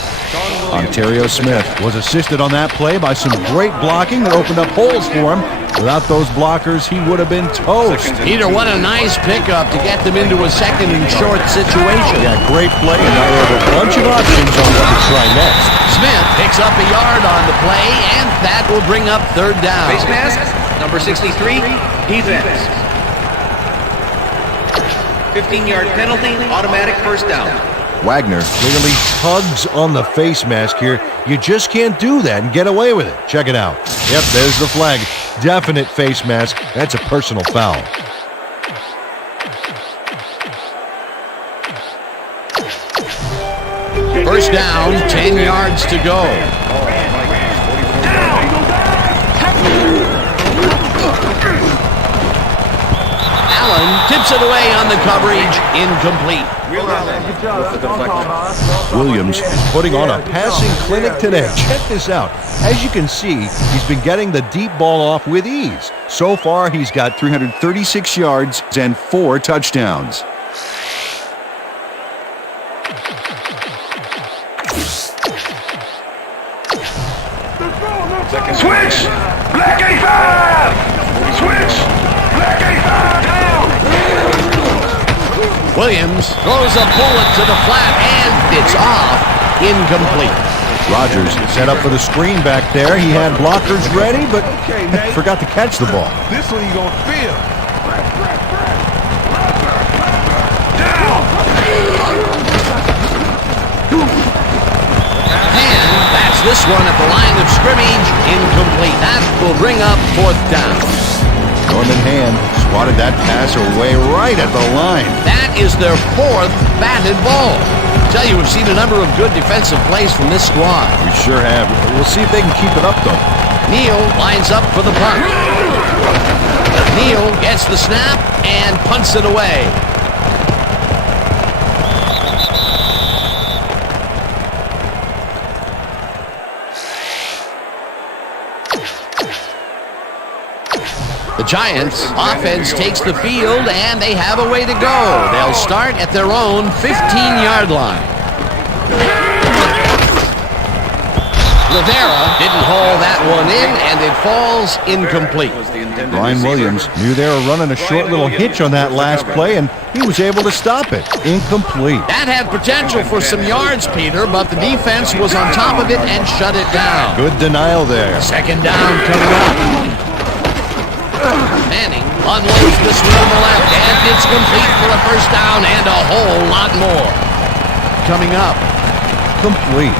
Ontario Smith was assisted on that play by some great blocking that opened up holes for him. Without those blockers, he would have been toast. Peter, what a nice pickup to get them into a second and short situation. Yeah, great play, and now they have a bunch of options on what to try next. Smith picks up a yard on the play, and that will bring up third down. Face mask, number 63, defense. 15-yard penalty, automatic first down. Wagner clearly tugs on the face mask here. You just can't do that and get away with it. Check it out. Yep, there's the flag. Definite face mask. That's a personal foul. First down, 10 yards to go. Allen tips it away on the coverage, incomplete. Williams is putting on a passing clinic today. Check this out. As you can see, he's been getting the deep ball off with ease. So far, he's got 336 yards and 4 touchdowns. Switch! Black A5! Switch! Black A5 down! Williams throws a bullet to the flat, and it's off. Incomplete. Rogers set up for the screen back there. He had blockers ready, but forgot to catch the ball. This one you gonna feel. And that's this one at the line of scrimmage. Incomplete. That will bring up fourth down. Norman Hand swatted that pass away right at the line. That is their 4th batted ball. I tell you, we've seen a number of good defensive plays from this squad. We sure have. We'll see if they can keep it up, though. Neal lines up for the punt. Neal gets the snap and punts it away. The Giants' offense takes the field, and they have a way to go. They'll start at their own 15-yard line. Rivera didn't haul that one in, and it falls incomplete. Brian Williams knew they were running a short little hitch on that last play, and he was able to stop it. Incomplete. That had potential for some yards, Peter, but the defense was on top of it and shut it down. Good denial there. Second down coming up. Manning unloads this one on the left, and it's complete for a first down and a whole lot more. Coming up. Complete.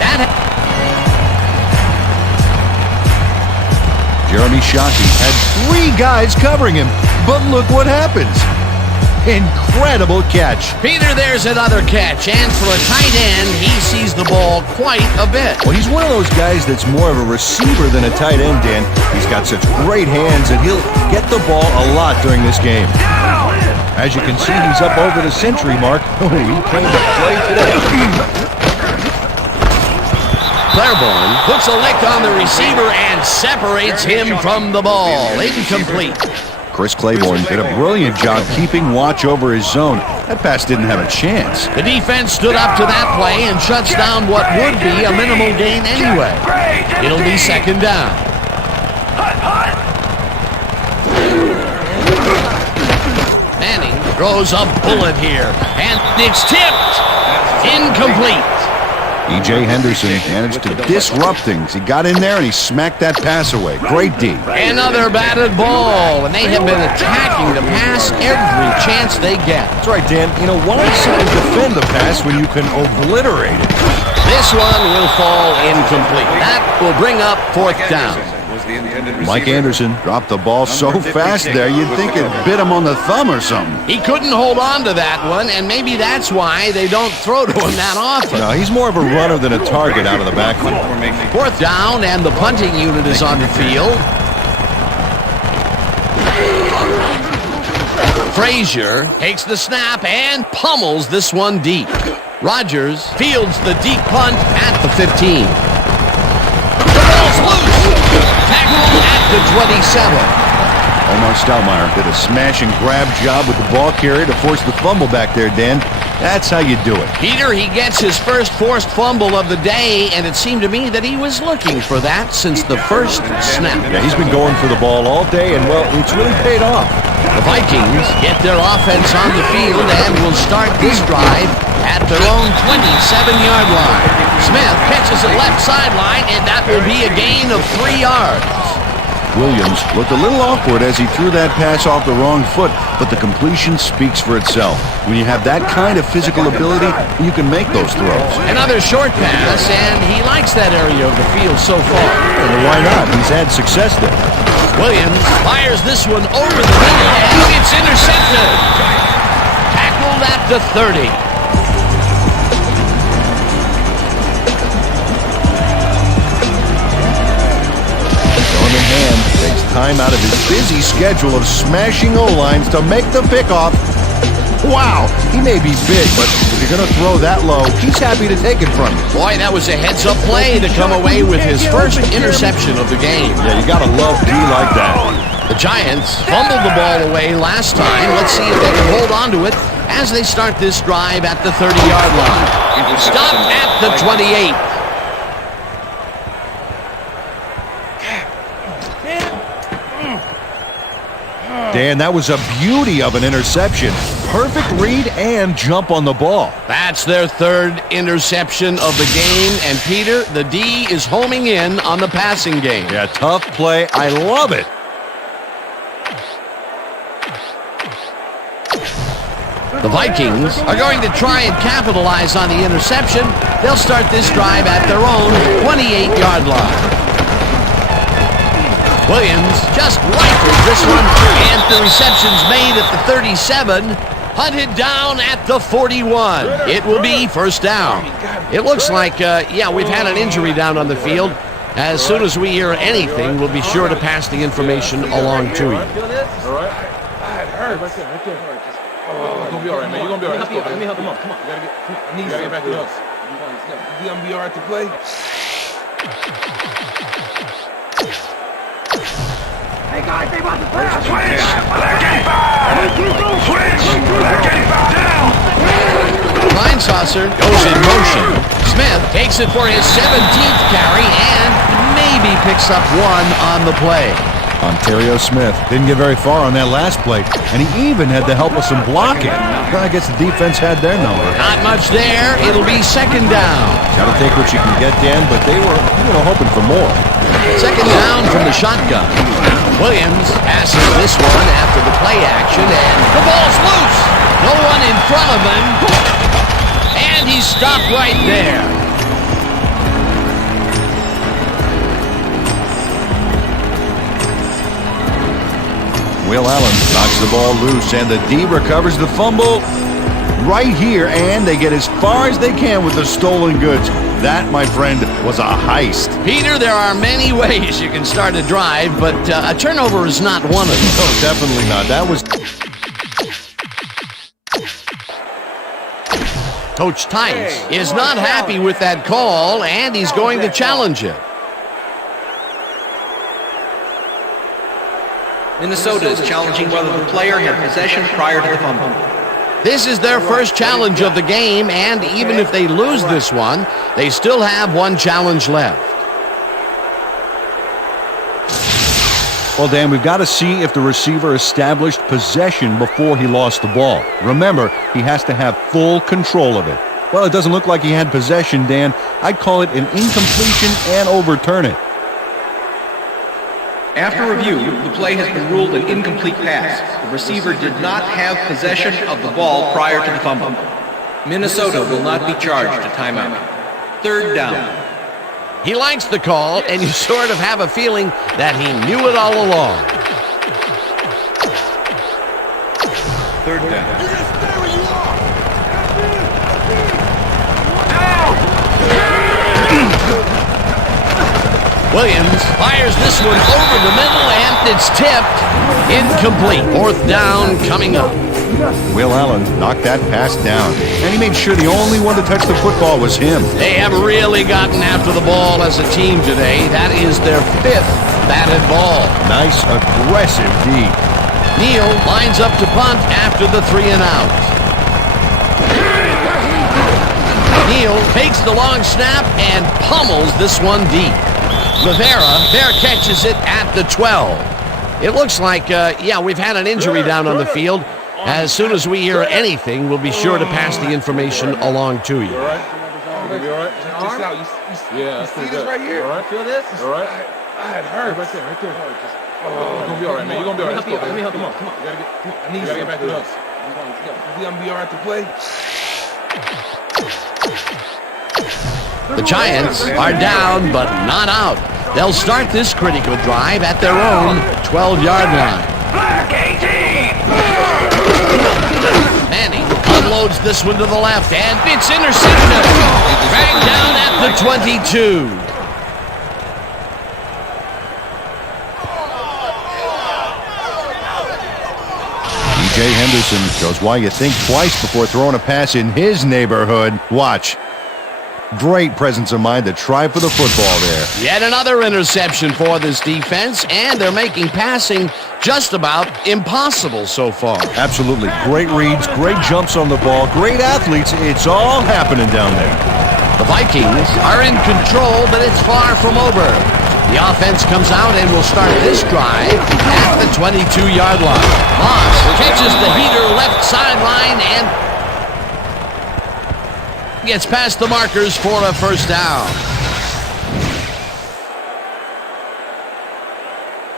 Jeremy Shockey had 3 guys covering him. But look what happens. Incredible catch. Peter, there's another catch, and for a tight end, he sees the ball quite a bit. Well, he's one of those guys that's more of a receiver than a tight end, Dan. He's got such great hands, and he'll get the ball a lot during this game. As you can see, he's up over the century mark. Oh, he claimed a play today. Claiborne puts a lick on the receiver and separates him from the ball. Incomplete. Chris Claiborne did a brilliant job keeping watch over his zone. That pass didn't have a chance. The defense stood up to that play and shuts down what would be a minimal gain anyway. It'll be second down. Manning throws a bullet here, and it's tipped. Incomplete. E.J. Henderson managed to disrupt things. He got in there and he smacked that pass away. Great D. Another batted ball, and they have been attacking the pass every chance they get. That's right, Dan. You know, why someone defend the pass when you can obliterate it? This one will fall incomplete. That will bring up fourth down. Mike Anderson dropped the ball so fast there, you'd think it bit him on the thumb or something. He couldn't hold on to that one, and maybe that's why they don't throw to him that often. No, he's more of a runner than a target out of the backfield. Fourth down, and the punting unit is on the field. Frazier takes the snap and pummels this one deep. Rodgers fields the deep punt at the 15. The ball's loose. Tackled at the 27. Omar Stoudemire did a smash and grab job with the ball carrier to force the fumble back there, Dan. That's how you do it. Peter, he gets his first forced fumble of the day, and it seemed to me that he was looking for that since the first snap. Yeah, he's been going for the ball all day, and, well, it's really paid off. The Vikings get their offense on the field and will start this drive at their own 27-yard line. Smith catches it left sideline, and that will be a gain of 3 yards. Williams looked a little awkward as he threw that pass off the wrong foot, but the completion speaks for itself. When you have that kind of physical ability, you can make those throws. Another short pass, and he likes that area of the field so far. And why not? He's had success there. Williams fires this one over the middle, and it's intercepted. Tackled at the 30. Takes time out of his busy schedule of smashing O-lines to make the pickoff. Wow, he may be big, but if you're going to throw that low, he's happy to take it from you. Boy, that was a heads-up play to come away with his first interception of the game. Yeah, you got to love D like that. The Giants fumbled the ball away last time. Let's see if they can hold on to it as they start this drive at the 30-yard line. Stopped at the 28. Dan, that was a beauty of an interception. Perfect read and jump on the ball. That's their third interception of the game. And Peter, the D is homing in on the passing game. Yeah, tough play. I love it. The Vikings are going to try and capitalize on the interception. They'll start this drive at their own 28-yard line. Williams just rifled this one, and the reception's made at the 37, hunted down at the 41. It will be first down. It looks like, we've had an injury down on the field. As soon as we hear anything, we'll be sure to pass the information along to you. All right? It hurts. Right there. Oh, you're going to be all right, man. You're going to be all right. Let me help you. Come on. You got to get back to us. You going to be all right to play? Hey guys, they want to play. Switch! They're getting fouled! Switch! They're getting fouled down! Line saucer goes in motion. Smith takes it for his 17th carry and maybe picks up one on the play. Ontario Smith didn't get very far on that last play, and he even had the help of some blocking. I guess the defense had their number. Not much there. It'll be second down. Got to take what you can get, Dan, but they were, hoping for more. Second down from the shotgun. Williams passes this one after the play action, and the ball's loose. No one in front of him, and he's stopped right there. Will Allen knocks the ball loose, and the D recovers the fumble right here, and they get as far as they can with the stolen goods. That, my friend, was a heist. Peter, there are many ways you can start a drive, but a turnover is not one of them. No, definitely not. That was... Coach Tice is not happy with that call, and he's going to challenge it. Minnesota is challenging whether the player had possession prior to the fumble. This is their first challenge of the game, and even if they lose this one, they still have one challenge left. Well, Dan, we've got to see if the receiver established possession before he lost the ball. Remember, he has to have full control of it. Well, it doesn't look like he had possession, Dan. I'd call it an incompletion and overturn it. After review, the play has been ruled an incomplete pass. The receiver did not have possession of the ball prior to the fumble. Minnesota will not be charged a timeout. Third down. He likes the call, and you sort of have a feeling that he knew it all along. Third down. Williams fires this one over the middle, and it's tipped. Incomplete. Fourth down coming up. Will Allen knocked that pass down, and he made sure the only one to touch the football was him. They have really gotten after the ball as a team today. That is their fifth batted ball. Nice, aggressive D. Neal lines up to punt after the 3 and out. Neal takes the long snap and pummels this one deep. Rivera fair catches it at the 12. It looks like, we've had an injury down on the field. As soon as we hear anything, we'll be sure to pass the information along to you. You all right? You all right? Check this out. You see this right here? All right? Feel this? All right? I had hurt. Right there. You're going to be all right, man. You're going to be all right. Let me help you. Come on. You got to get back to us. You going to be all right to play? The Giants are down, but not out. They'll start this critical drive at their own 12-yard line. Black 18! Manning unloads this one to the left, and it's intercepted. Dragged down at the 22. E.J. Henderson shows why you think twice before throwing a pass in his neighborhood. Watch. Great presence of mind to try for the football there. Yet another interception for this defense, and they're making passing just about impossible so far. Absolutely. Great reads, great jumps on the ball, great athletes. It's all happening down there. The Vikings are in control, but it's far from over. The offense comes out and will start this drive at the 22-yard line. Moss catches the heater left sideline and gets past the markers for a first down.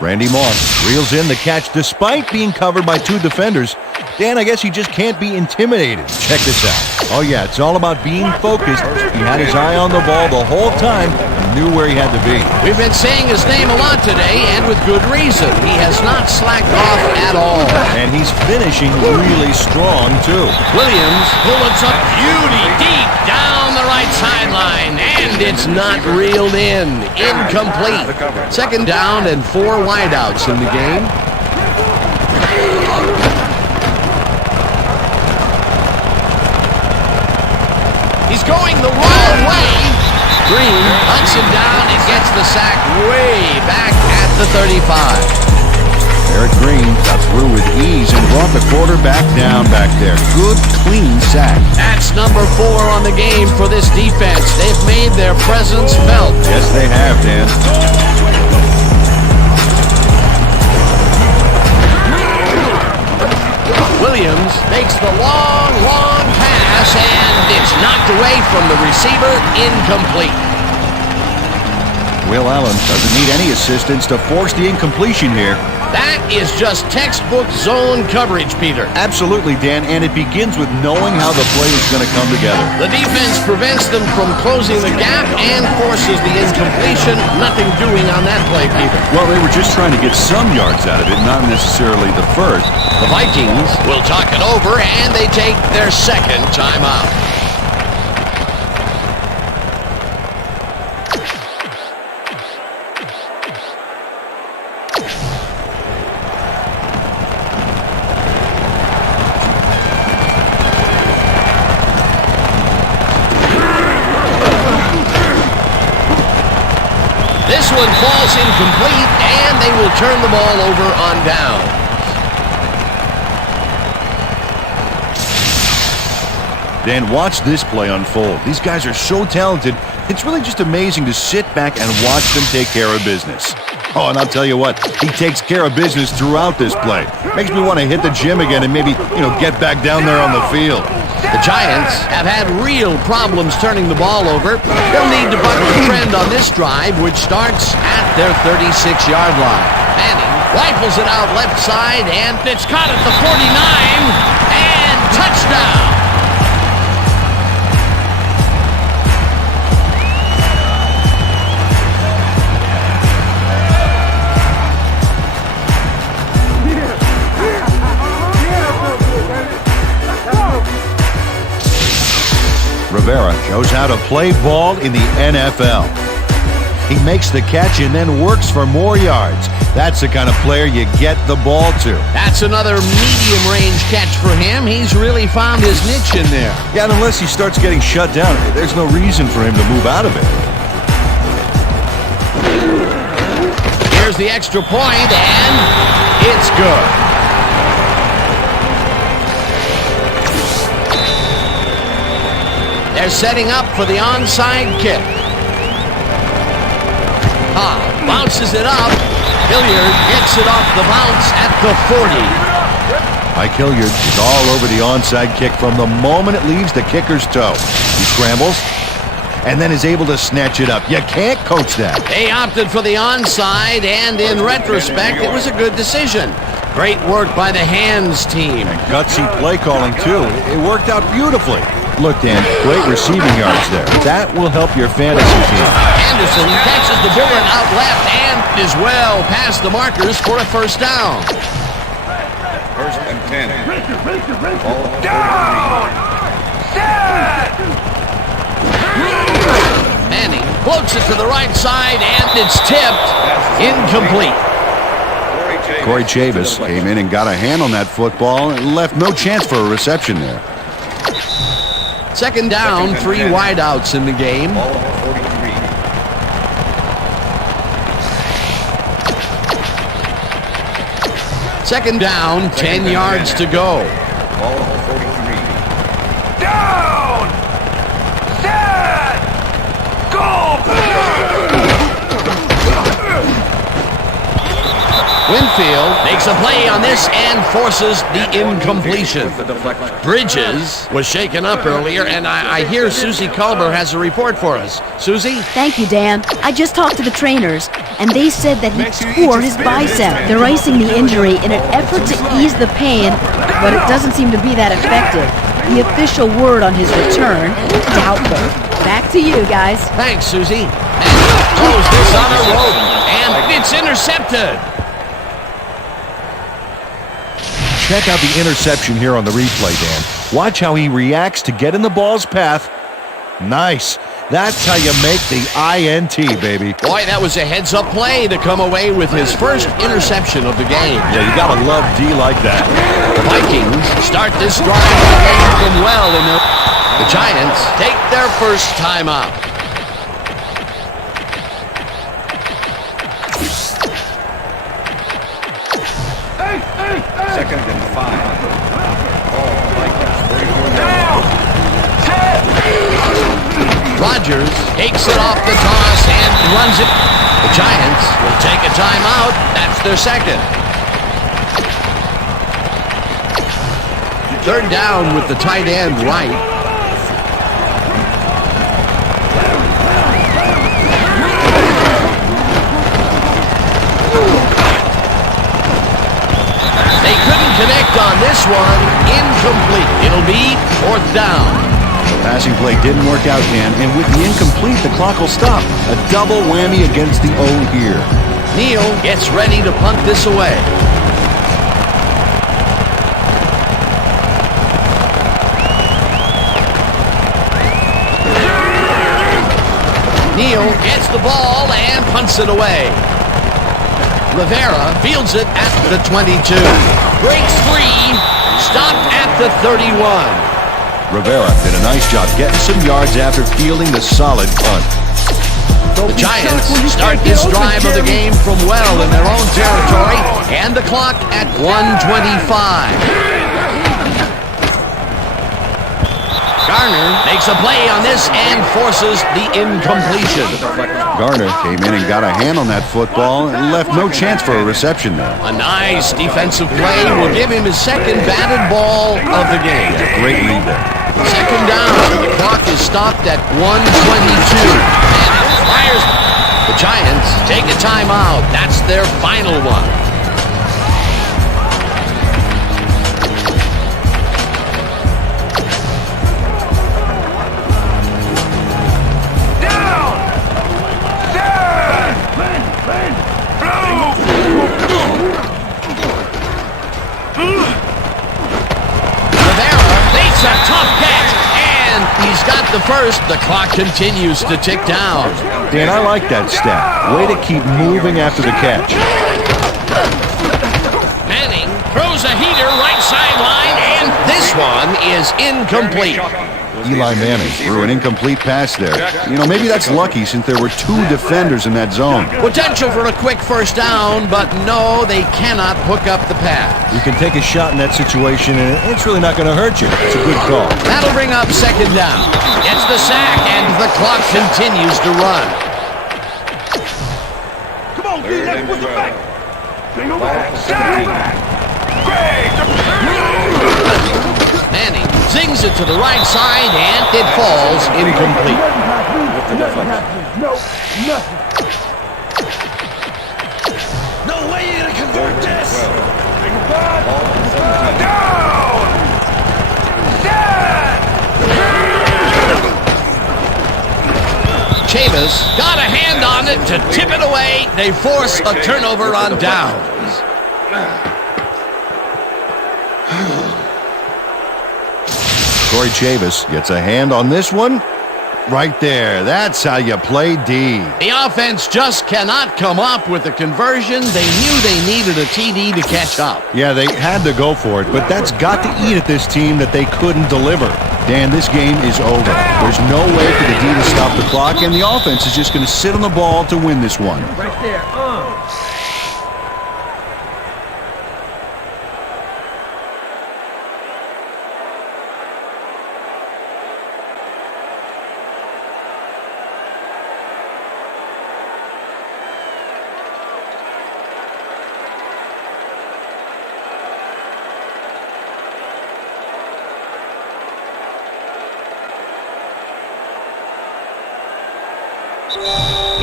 Randy Moss reels in the catch despite being covered by 2 defenders. Dan, I guess he just can't be intimidated. Check this out. Oh, yeah, it's all about being focused. He had his eye on the ball the whole time and knew where he had to be. We've been saying his name a lot today, and with good reason. He has not slacked off at all. And he's finishing really strong, too. Williams bullets a beauty deep down the right sideline, and it's not reeled in. Incomplete. Second down and 4 wideouts in the game. He's going the wrong way. Green hunts him down and gets the sack way back at the 35. Eric Green got through with ease and brought the quarterback down back there. Good, clean sack. That's number 4 on the game for this defense. They've made their presence felt. Yes, they have, Dan. Williams makes the long pass, and it's knocked away from the receiver, incomplete. Will Allen doesn't need any assistance to force the incompletion here. That is just textbook zone coverage, Peter. Absolutely, Dan, and it begins with knowing how the play is going to come together. The defense prevents them from closing the gap and forces the incompletion. Nothing doing on that play, Peter. Well, they were just trying to get some yards out of it, not necessarily the first. The Vikings will talk it over, and they take their second timeout. This one falls incomplete, and they will turn the ball over on down. Dan, watch this play unfold. These guys are so talented, it's really just amazing to sit back and watch them take care of business. Oh, and I'll tell you what, he takes care of business throughout this play. Makes me want to hit the gym again and maybe, get back down there on the field. The Giants have had real problems turning the ball over. They'll need to buck the trend on this drive, which starts at their 36-yard line. Manning rifles it out left side, and it's caught at the 49, and touchdown! Rivera shows how to play ball in the NFL. He makes the catch and then works for more yards. That's the kind of player you get the ball to. That's another medium-range catch for him. He's really found his niche in there. Yeah, and unless he starts getting shut down, there's no reason for him to move out of it. Here's the extra point, and it's good. They're setting up for the onside kick. Bounces it up. Hilliard gets it off the bounce at the 40. Mike Hilliard is all over the onside kick from the moment it leaves the kicker's toe. He scrambles and then is able to snatch it up. You can't coach that. They opted for the onside, and in retrospect, it was a good decision. Great work by the hands team. And gutsy play calling, too. It worked out beautifully. Look, Dan, great receiving yards there. That will help your fantasy team. Anderson catches the bullet out left and is well past the markers for a first down. First and 10. Ball Down! Set! Manning floats it to the right side, and it's tipped. Incomplete. Corey Chavis came in and got a hand on that football and left no chance for a reception there. Second down, 3 wideouts in the game. Ball 43. Second down, 10 yards to go. Ball 43. Down! Set! Go! Winfield makes a play on this and forces the incompletion. Bridges was shaken up earlier, and I hear Susie Culber has a report for us. Susie? Thank you, Dan. I just talked to the trainers, and they said that he tore his bicep. They're icing the injury in an effort to ease the pain, but it doesn't seem to be that effective. The official word on his return, doubtful. Back to you, guys. Thanks, Susie. And throws this on a rope, and it's intercepted. Check out the interception here on the replay, Dan. Watch how he reacts to get in the ball's path. Nice. That's how you make the INT, baby. Boy, that was a heads-up play to come away with his first interception of the game. Yeah, you gotta love D like that. The Vikings start this drive of the game from well in their... The Giants take their first time out. Second and 5. Ball Vikings 44 Down! Set! Rodgers takes it off the toss and runs it. The Giants will take a timeout. That's their second. Third down with the tight end right. this one incomplete. It'll be 4th down. The passing play didn't work out, Dan, and with the incomplete, the clock will stop. A double whammy against the O here. Neal gets ready to punt this away. Neal gets the ball and punts it away. Rivera fields it at the 22. Breaks free. Stopped at the 31. Rivera did a nice job getting some yards after fielding the solid punt. The Giants start this drive of the game from well in their own territory, and the clock at 1:25. Garner makes a play on this and forces the incompletion. Garner came in and got a hand on that football and left no chance for a reception there. A nice defensive play will give him his second batted ball of the game. Great read there. 2nd down. The clock is stopped at 1:22. And it fires. The Giants take a timeout. That's their final one. A tough catch, and he's got the first. The clock continues to tick down. Dan, I like that stat. Way to keep moving after the catch. Manning throws a heater right sideline, and this one is incomplete. Eli Manning threw an incomplete pass there. You know, maybe that's lucky since there were 2 defenders in that zone. Potential for a quick 1st down, but no, they cannot hook up the pass. You can take a shot in that situation, and it's really not going to hurt you. It's a good call. That'll bring up 2nd down. Gets the sack, and the clock continues to run. Come on, D, let's put it back. Single back. Great. Manning zings it to the right side, and it falls incomplete. No, nothing. No way you're going to convert this. Down. Chavis got a hand on it to tip it away. They force a turnover on downs. Corey Chavis gets a hand on this one. Right there. That's how you play D. The offense just cannot come up with a conversion. They knew they needed a TD to catch up. Yeah, they had to go for it, but that's got to eat at this team that they couldn't deliver. Dan, this game is over. There's no way for the D to stop the clock, and the offense is just going to sit on the ball to win this one. Right there.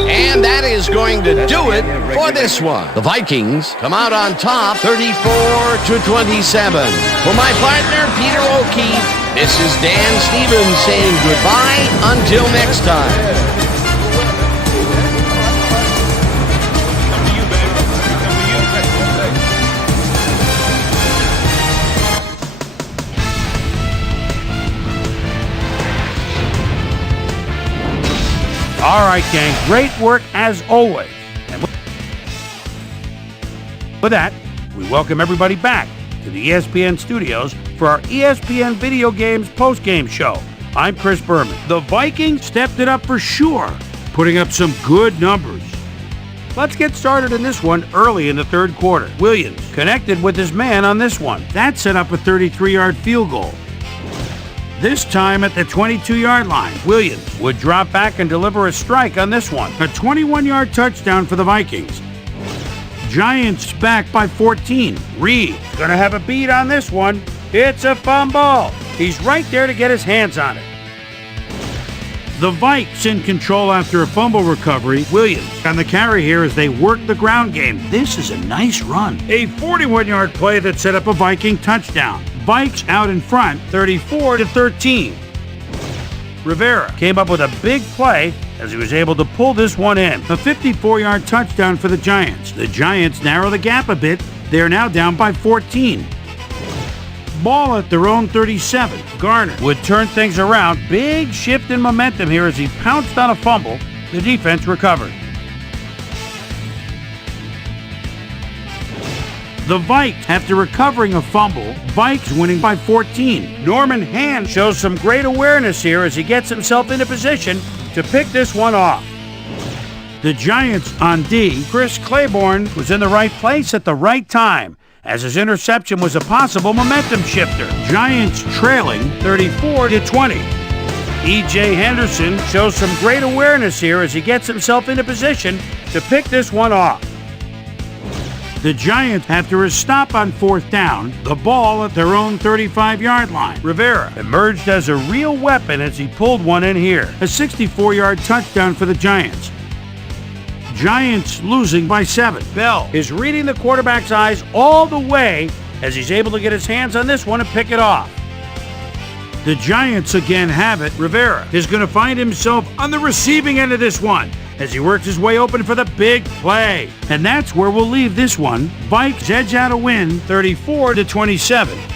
And that is going to do it for this one. The Vikings come out on top 34-27. For my partner, Peter O'Keefe, this is Dan Stevens saying goodbye until next time. All right, gang, great work as always. And with that, we welcome everybody back to the ESPN studios for our ESPN Video Games postgame show. I'm Chris Berman. The Vikings stepped it up for sure, putting up some good numbers. Let's get started in this one early in the third quarter. Williams connected with his man on this one. That set up a 33-yard field goal. This time at the 22-yard line, Williams would drop back and deliver a strike on this one. A 21-yard touchdown for the Vikings. Giants back by 14. Reed gonna have a beat on this one. It's a fumble. He's right there to get his hands on it. The Vikes in control after a fumble recovery. Williams on the carry here as they work the ground game. This is a nice run. A 41-yard play that set up a Viking touchdown. Vikes out in front, 34-13. Rivera came up with a big play as he was able to pull this one in. A 54-yard touchdown for the Giants. The Giants narrow the gap a bit. They are now down by 14. Ball at their own 37. Garner would turn things around. Big shift in momentum here as he pounced on a fumble. The defense recovered. The Vikes, after recovering a fumble, Vikes winning by 14. Norman Hand shows some great awareness here as he gets himself into position to pick this one off. The Giants on D. Chris Claiborne was in the right place at the right time, as his interception was a possible momentum shifter. Giants trailing 34-20. E.J. Henderson shows some great awareness here as he gets himself into position to pick this one off. The Giants, after a stop on fourth down, the ball at their own 35-yard line. Rivera emerged as a real weapon as he pulled one in here. A 64-yard touchdown for the Giants. Giants losing by 7. Bell is reading the quarterback's eyes all the way as he's able to get his hands on this one and pick it off. The Giants again have it. Rivera is going to find himself on the receiving end of this one as he works his way open for the big play. And that's where we'll leave this one. Vikes edge out a win 34-27.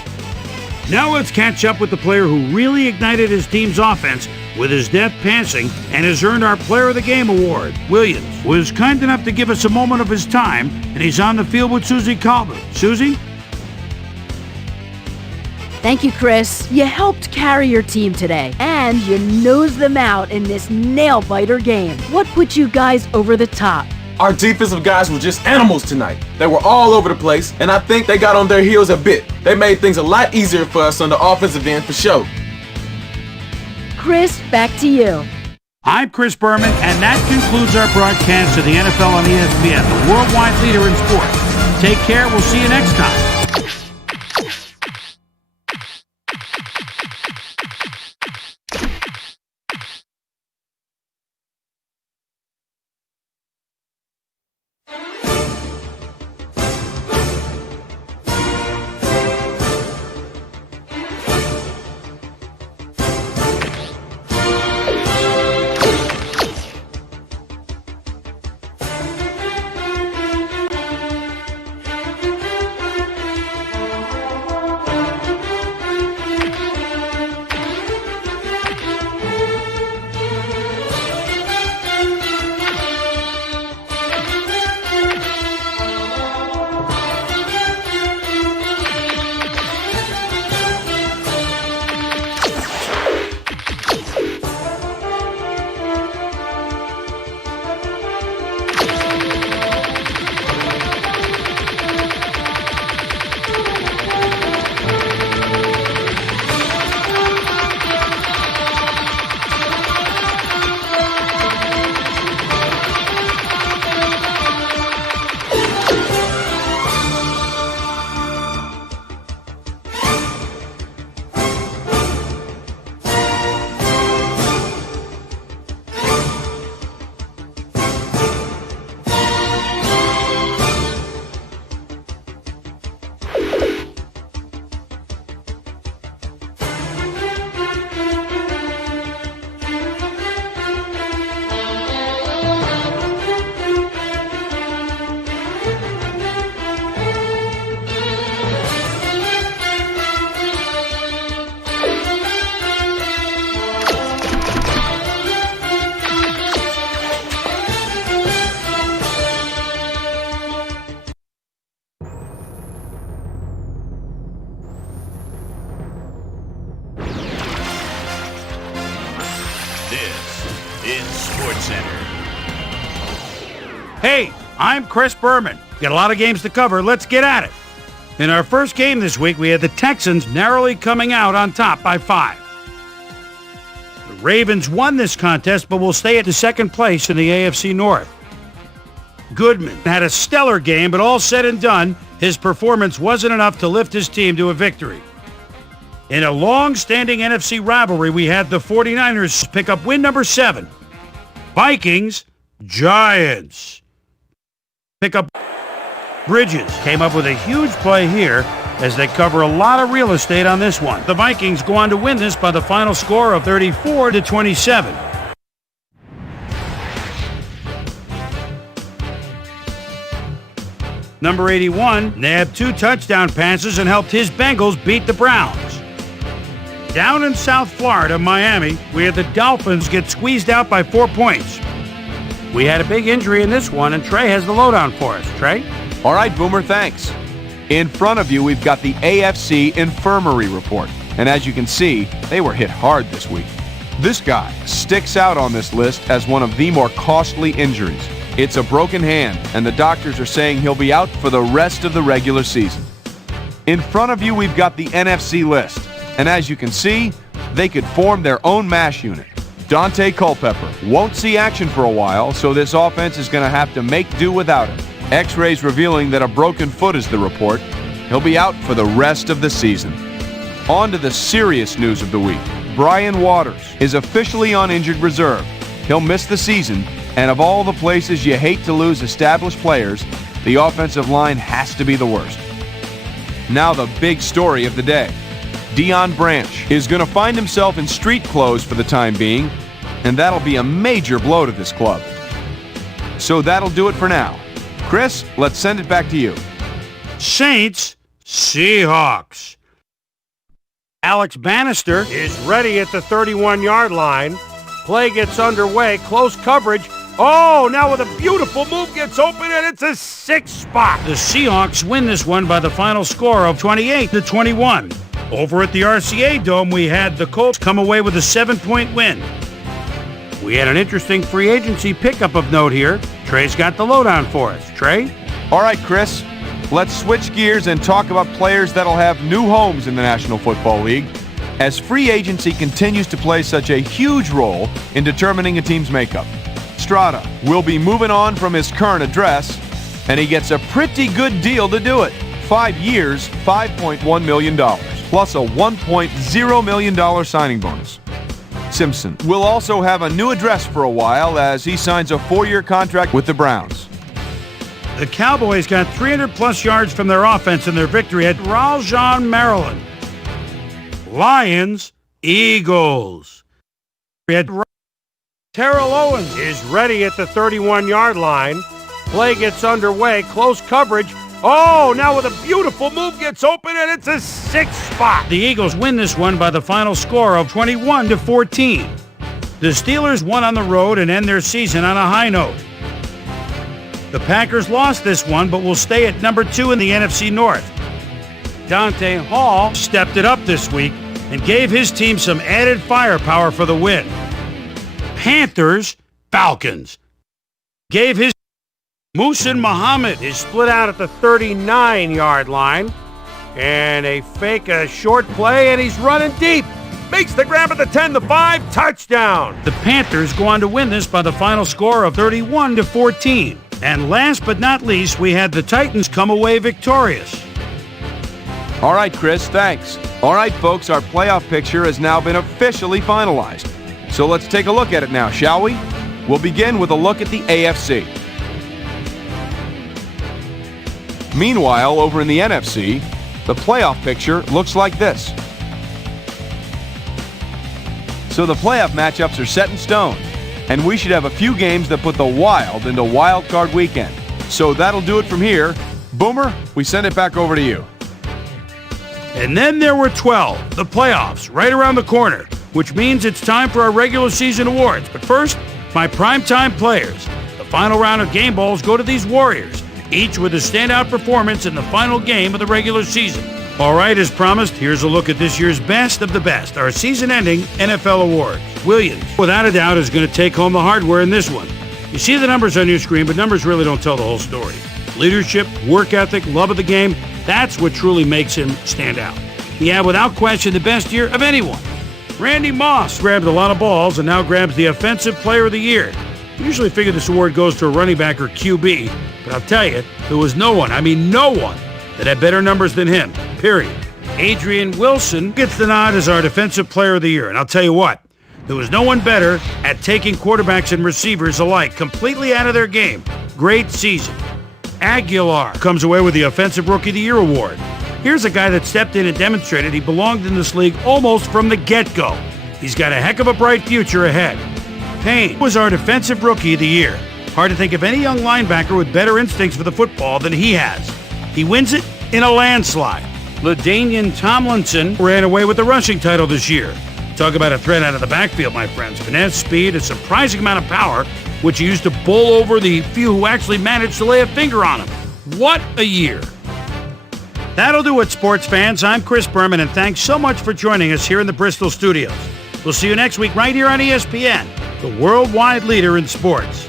Now let's catch up with the player who really ignited his team's offense with his deft passing and has earned our Player of the Game award. Williams was kind enough to give us a moment of his time, and he's on the field with Susie Colbert. Susie? Thank you, Chris. You helped carry your team today, and you nosed them out in this nail-biter game. What put you guys over the top? Our defensive guys were just animals tonight. They were all over the place, and I think they got on their heels a bit. They made things a lot easier for us on the offensive end for sure. Chris, back to you. I'm Chris Berman, and that concludes our broadcast of the NFL on ESPN, the worldwide leader in sports. Take care. We'll see you next time. Sportscenter. Hey, I'm Chris Berman. Got a lot of games to cover. Let's get at it. In our first game this week, we had the Texans narrowly coming out on top by 5. The Ravens won this contest, but will stay at the second place in the AFC North. Goodman had a stellar game, but all said and done, his performance wasn't enough to lift his team to a victory. In a long-standing NFC rivalry, we had the 49ers pick up win number 7. Vikings, Giants. Pick up Bridges. Came up with a huge play here as they cover a lot of real estate on this one. The Vikings go on to win this by the final score of 34-27. Number 81 nabbed 2 touchdown passes and helped his Bengals beat the Browns. Down in South Florida, Miami, we had the Dolphins get squeezed out by 4 points. We had a big injury in this one, and Trey has the lowdown for us. Trey? All right, Boomer, thanks. In front of you, we've got the AFC Infirmary Report. And as you can see, they were hit hard this week. This guy sticks out on this list as one of the more costly injuries. It's a broken hand, and the doctors are saying he'll be out for the rest of the regular season. In front of you, we've got the NFC list. And as you can see, they could form their own MASH unit. Dante Culpepper won't see action for a while, so this offense is going to have to make do without him. X-rays revealing that a broken foot is the report. He'll be out for the rest of the season. On to the serious news of the week. Brian Waters is officially on injured reserve. He'll miss the season, and of all the places you hate to lose established players, the offensive line has to be the worst. Now the big story of the day. Deion Branch is going to find himself in street clothes for the time being, and that'll be a major blow to this club. So that'll do it for now. Chris, let's send it back to you. Saints, Seahawks. Alex Bannister is ready at the 31-yard line. Play gets underway, close coverage. Oh, now with a beautiful move gets open, and it's a 6 spot. The Seahawks win this one by the final score of 28-21. Over at the RCA Dome, we had the Colts come away with a 7-point win. We had an interesting free agency pickup of note here. Trey's got the lowdown for us. Trey? All right, Chris, let's switch gears and talk about players that'll have new homes in the National Football League, as free agency continues to play such a huge role in determining a team's makeup. Strada will be moving on from his current address, and he gets a pretty good deal to do it. 5 years, $5.1 million, plus a $1.0 million signing bonus. Simpson will also have a new address for a while as he signs a 4-year contract with the Browns. The Cowboys got 300-plus yards from their offense in their victory at Ralston, Maryland. Lions, Eagles. Terrell Owens is ready at the 31-yard line. Play gets underway, close coverage. Oh, now with a beautiful move gets open, and it's a 6 spot. The Eagles win this one by the final score of 21-14. The Steelers won on the road and end their season on a high note. The Packers lost this one, but will stay at number 2 in the NFC North. Dante Hall stepped it up this week and gave his team some added firepower for the win. Panthers, Falcons. Gave his Muhsin Muhammad is split out at the 39-yard line. And a short play, and he's running deep. Makes the grab at the 10, the 5, touchdown. The Panthers go on to win this by the final score of 31-14. And last but not least, we had the Titans come away victorious. All right, Chris, thanks. All right, folks, our playoff picture has now been officially finalized. So let's take a look at it now, shall we? We'll begin with a look at the AFC. Meanwhile, over in the NFC, the playoff picture looks like this. So the playoff matchups are set in stone, and we should have a few games that put the Wild into Wild Card Weekend. So that'll do it from here. Boomer, we send it back over to you. And then there were 12, the playoffs, right around the corner, which means it's time for our regular season awards. But first, my primetime players. The final round of game balls go to these Warriors, each with a standout performance in the final game of the regular season. All right, as promised, here's a look at this year's best of the best, our season-ending NFL awards. Williams, without a doubt, is going to take home the hardware in this one. You see the numbers on your screen, but numbers really don't tell the whole story. Leadership, work ethic, love of the game, that's what truly makes him stand out. He had, without question, the best year of anyone. Randy Moss grabbed a lot of balls and now grabs the Offensive Player of the Year. I usually figure this award goes to a running back or QB, but I'll tell you, there was no one that had better numbers than him, period. Adrian Wilson gets the nod as our Defensive Player of the Year. And I'll tell you what, there was no one better at taking quarterbacks and receivers alike completely out of their game. Great season. Aguilar comes away with the Offensive Rookie of the Year award. Here's a guy that stepped in and demonstrated he belonged in this league almost from the get-go. He's got a heck of a bright future ahead. Payne was our Defensive Rookie of the Year. Hard to think of any young linebacker with better instincts for the football than he has. He wins it in a landslide. LaDainian Tomlinson ran away with the rushing title this year. Talk about a threat out of the backfield, my friends. Finesse, speed, a surprising amount of power, which he used to bowl over the few who actually managed to lay a finger on him. What a year. That'll do it, sports fans. I'm Chris Berman, and thanks so much for joining us here in the Bristol studios. We'll see you next week right here on ESPN, the worldwide leader in sports.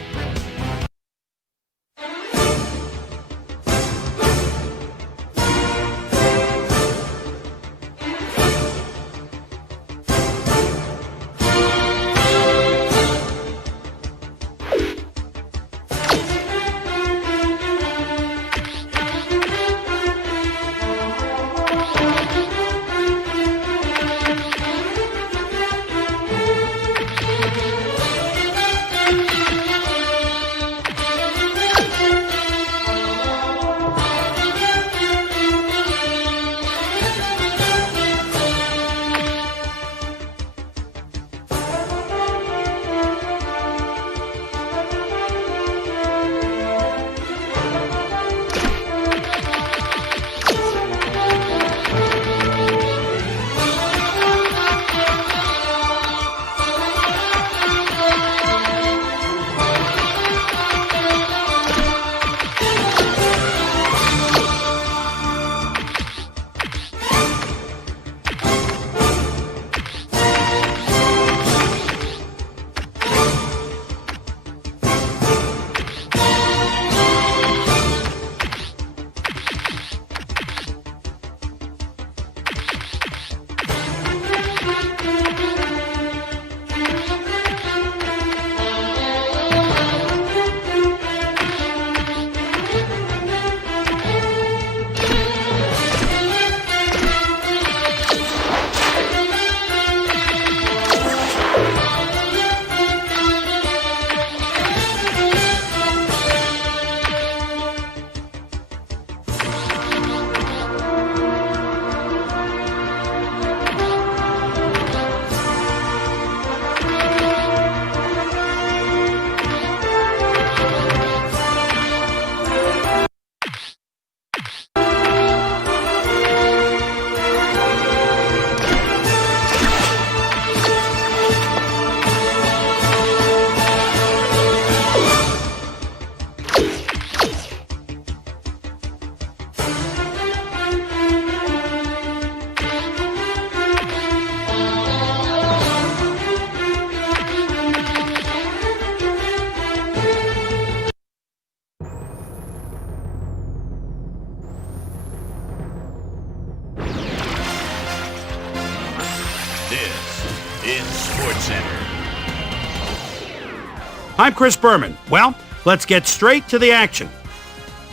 I'm Chris Berman. Well, let's get straight to the action.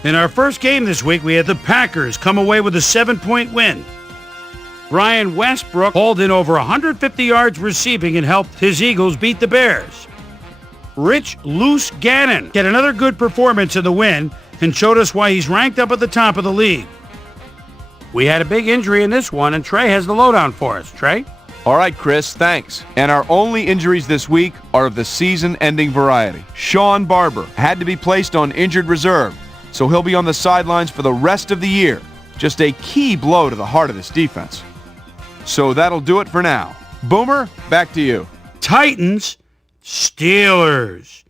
In our first game this week, we had the Packers come away with a 7-point win. Brian Westbrook hauled in over 150 yards receiving and helped his Eagles beat the Bears. Rich Loose Gannon get another good performance in the win and showed us why he's ranked up at the top of the league. We had a big injury in this one, and Trey has the lowdown for us. Trey? All right, Chris, thanks. And our only injuries this week are of the season-ending variety. Sean Barber had to be placed on injured reserve, so he'll be on the sidelines for the rest of the year. Just a key blow to the heart of this defense. So that'll do it for now. Boomer, back to you. Titans, Steelers.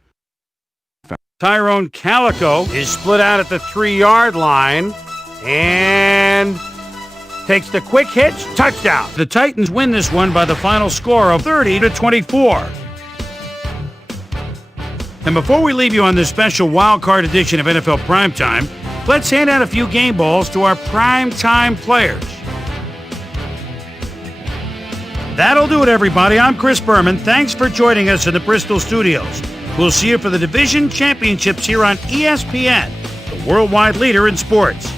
Tyrone Calico is split out at the 3-yard line and takes the quick hitch, touchdown. The Titans win this one by the final score of 30-24. And before we leave you on this special wild card edition of NFL Primetime, let's hand out a few game balls to our primetime players. That'll do it, everybody. I'm Chris Berman. Thanks for joining us in the Bristol studios. We'll see you for the division championships here on ESPN, the worldwide leader in sports.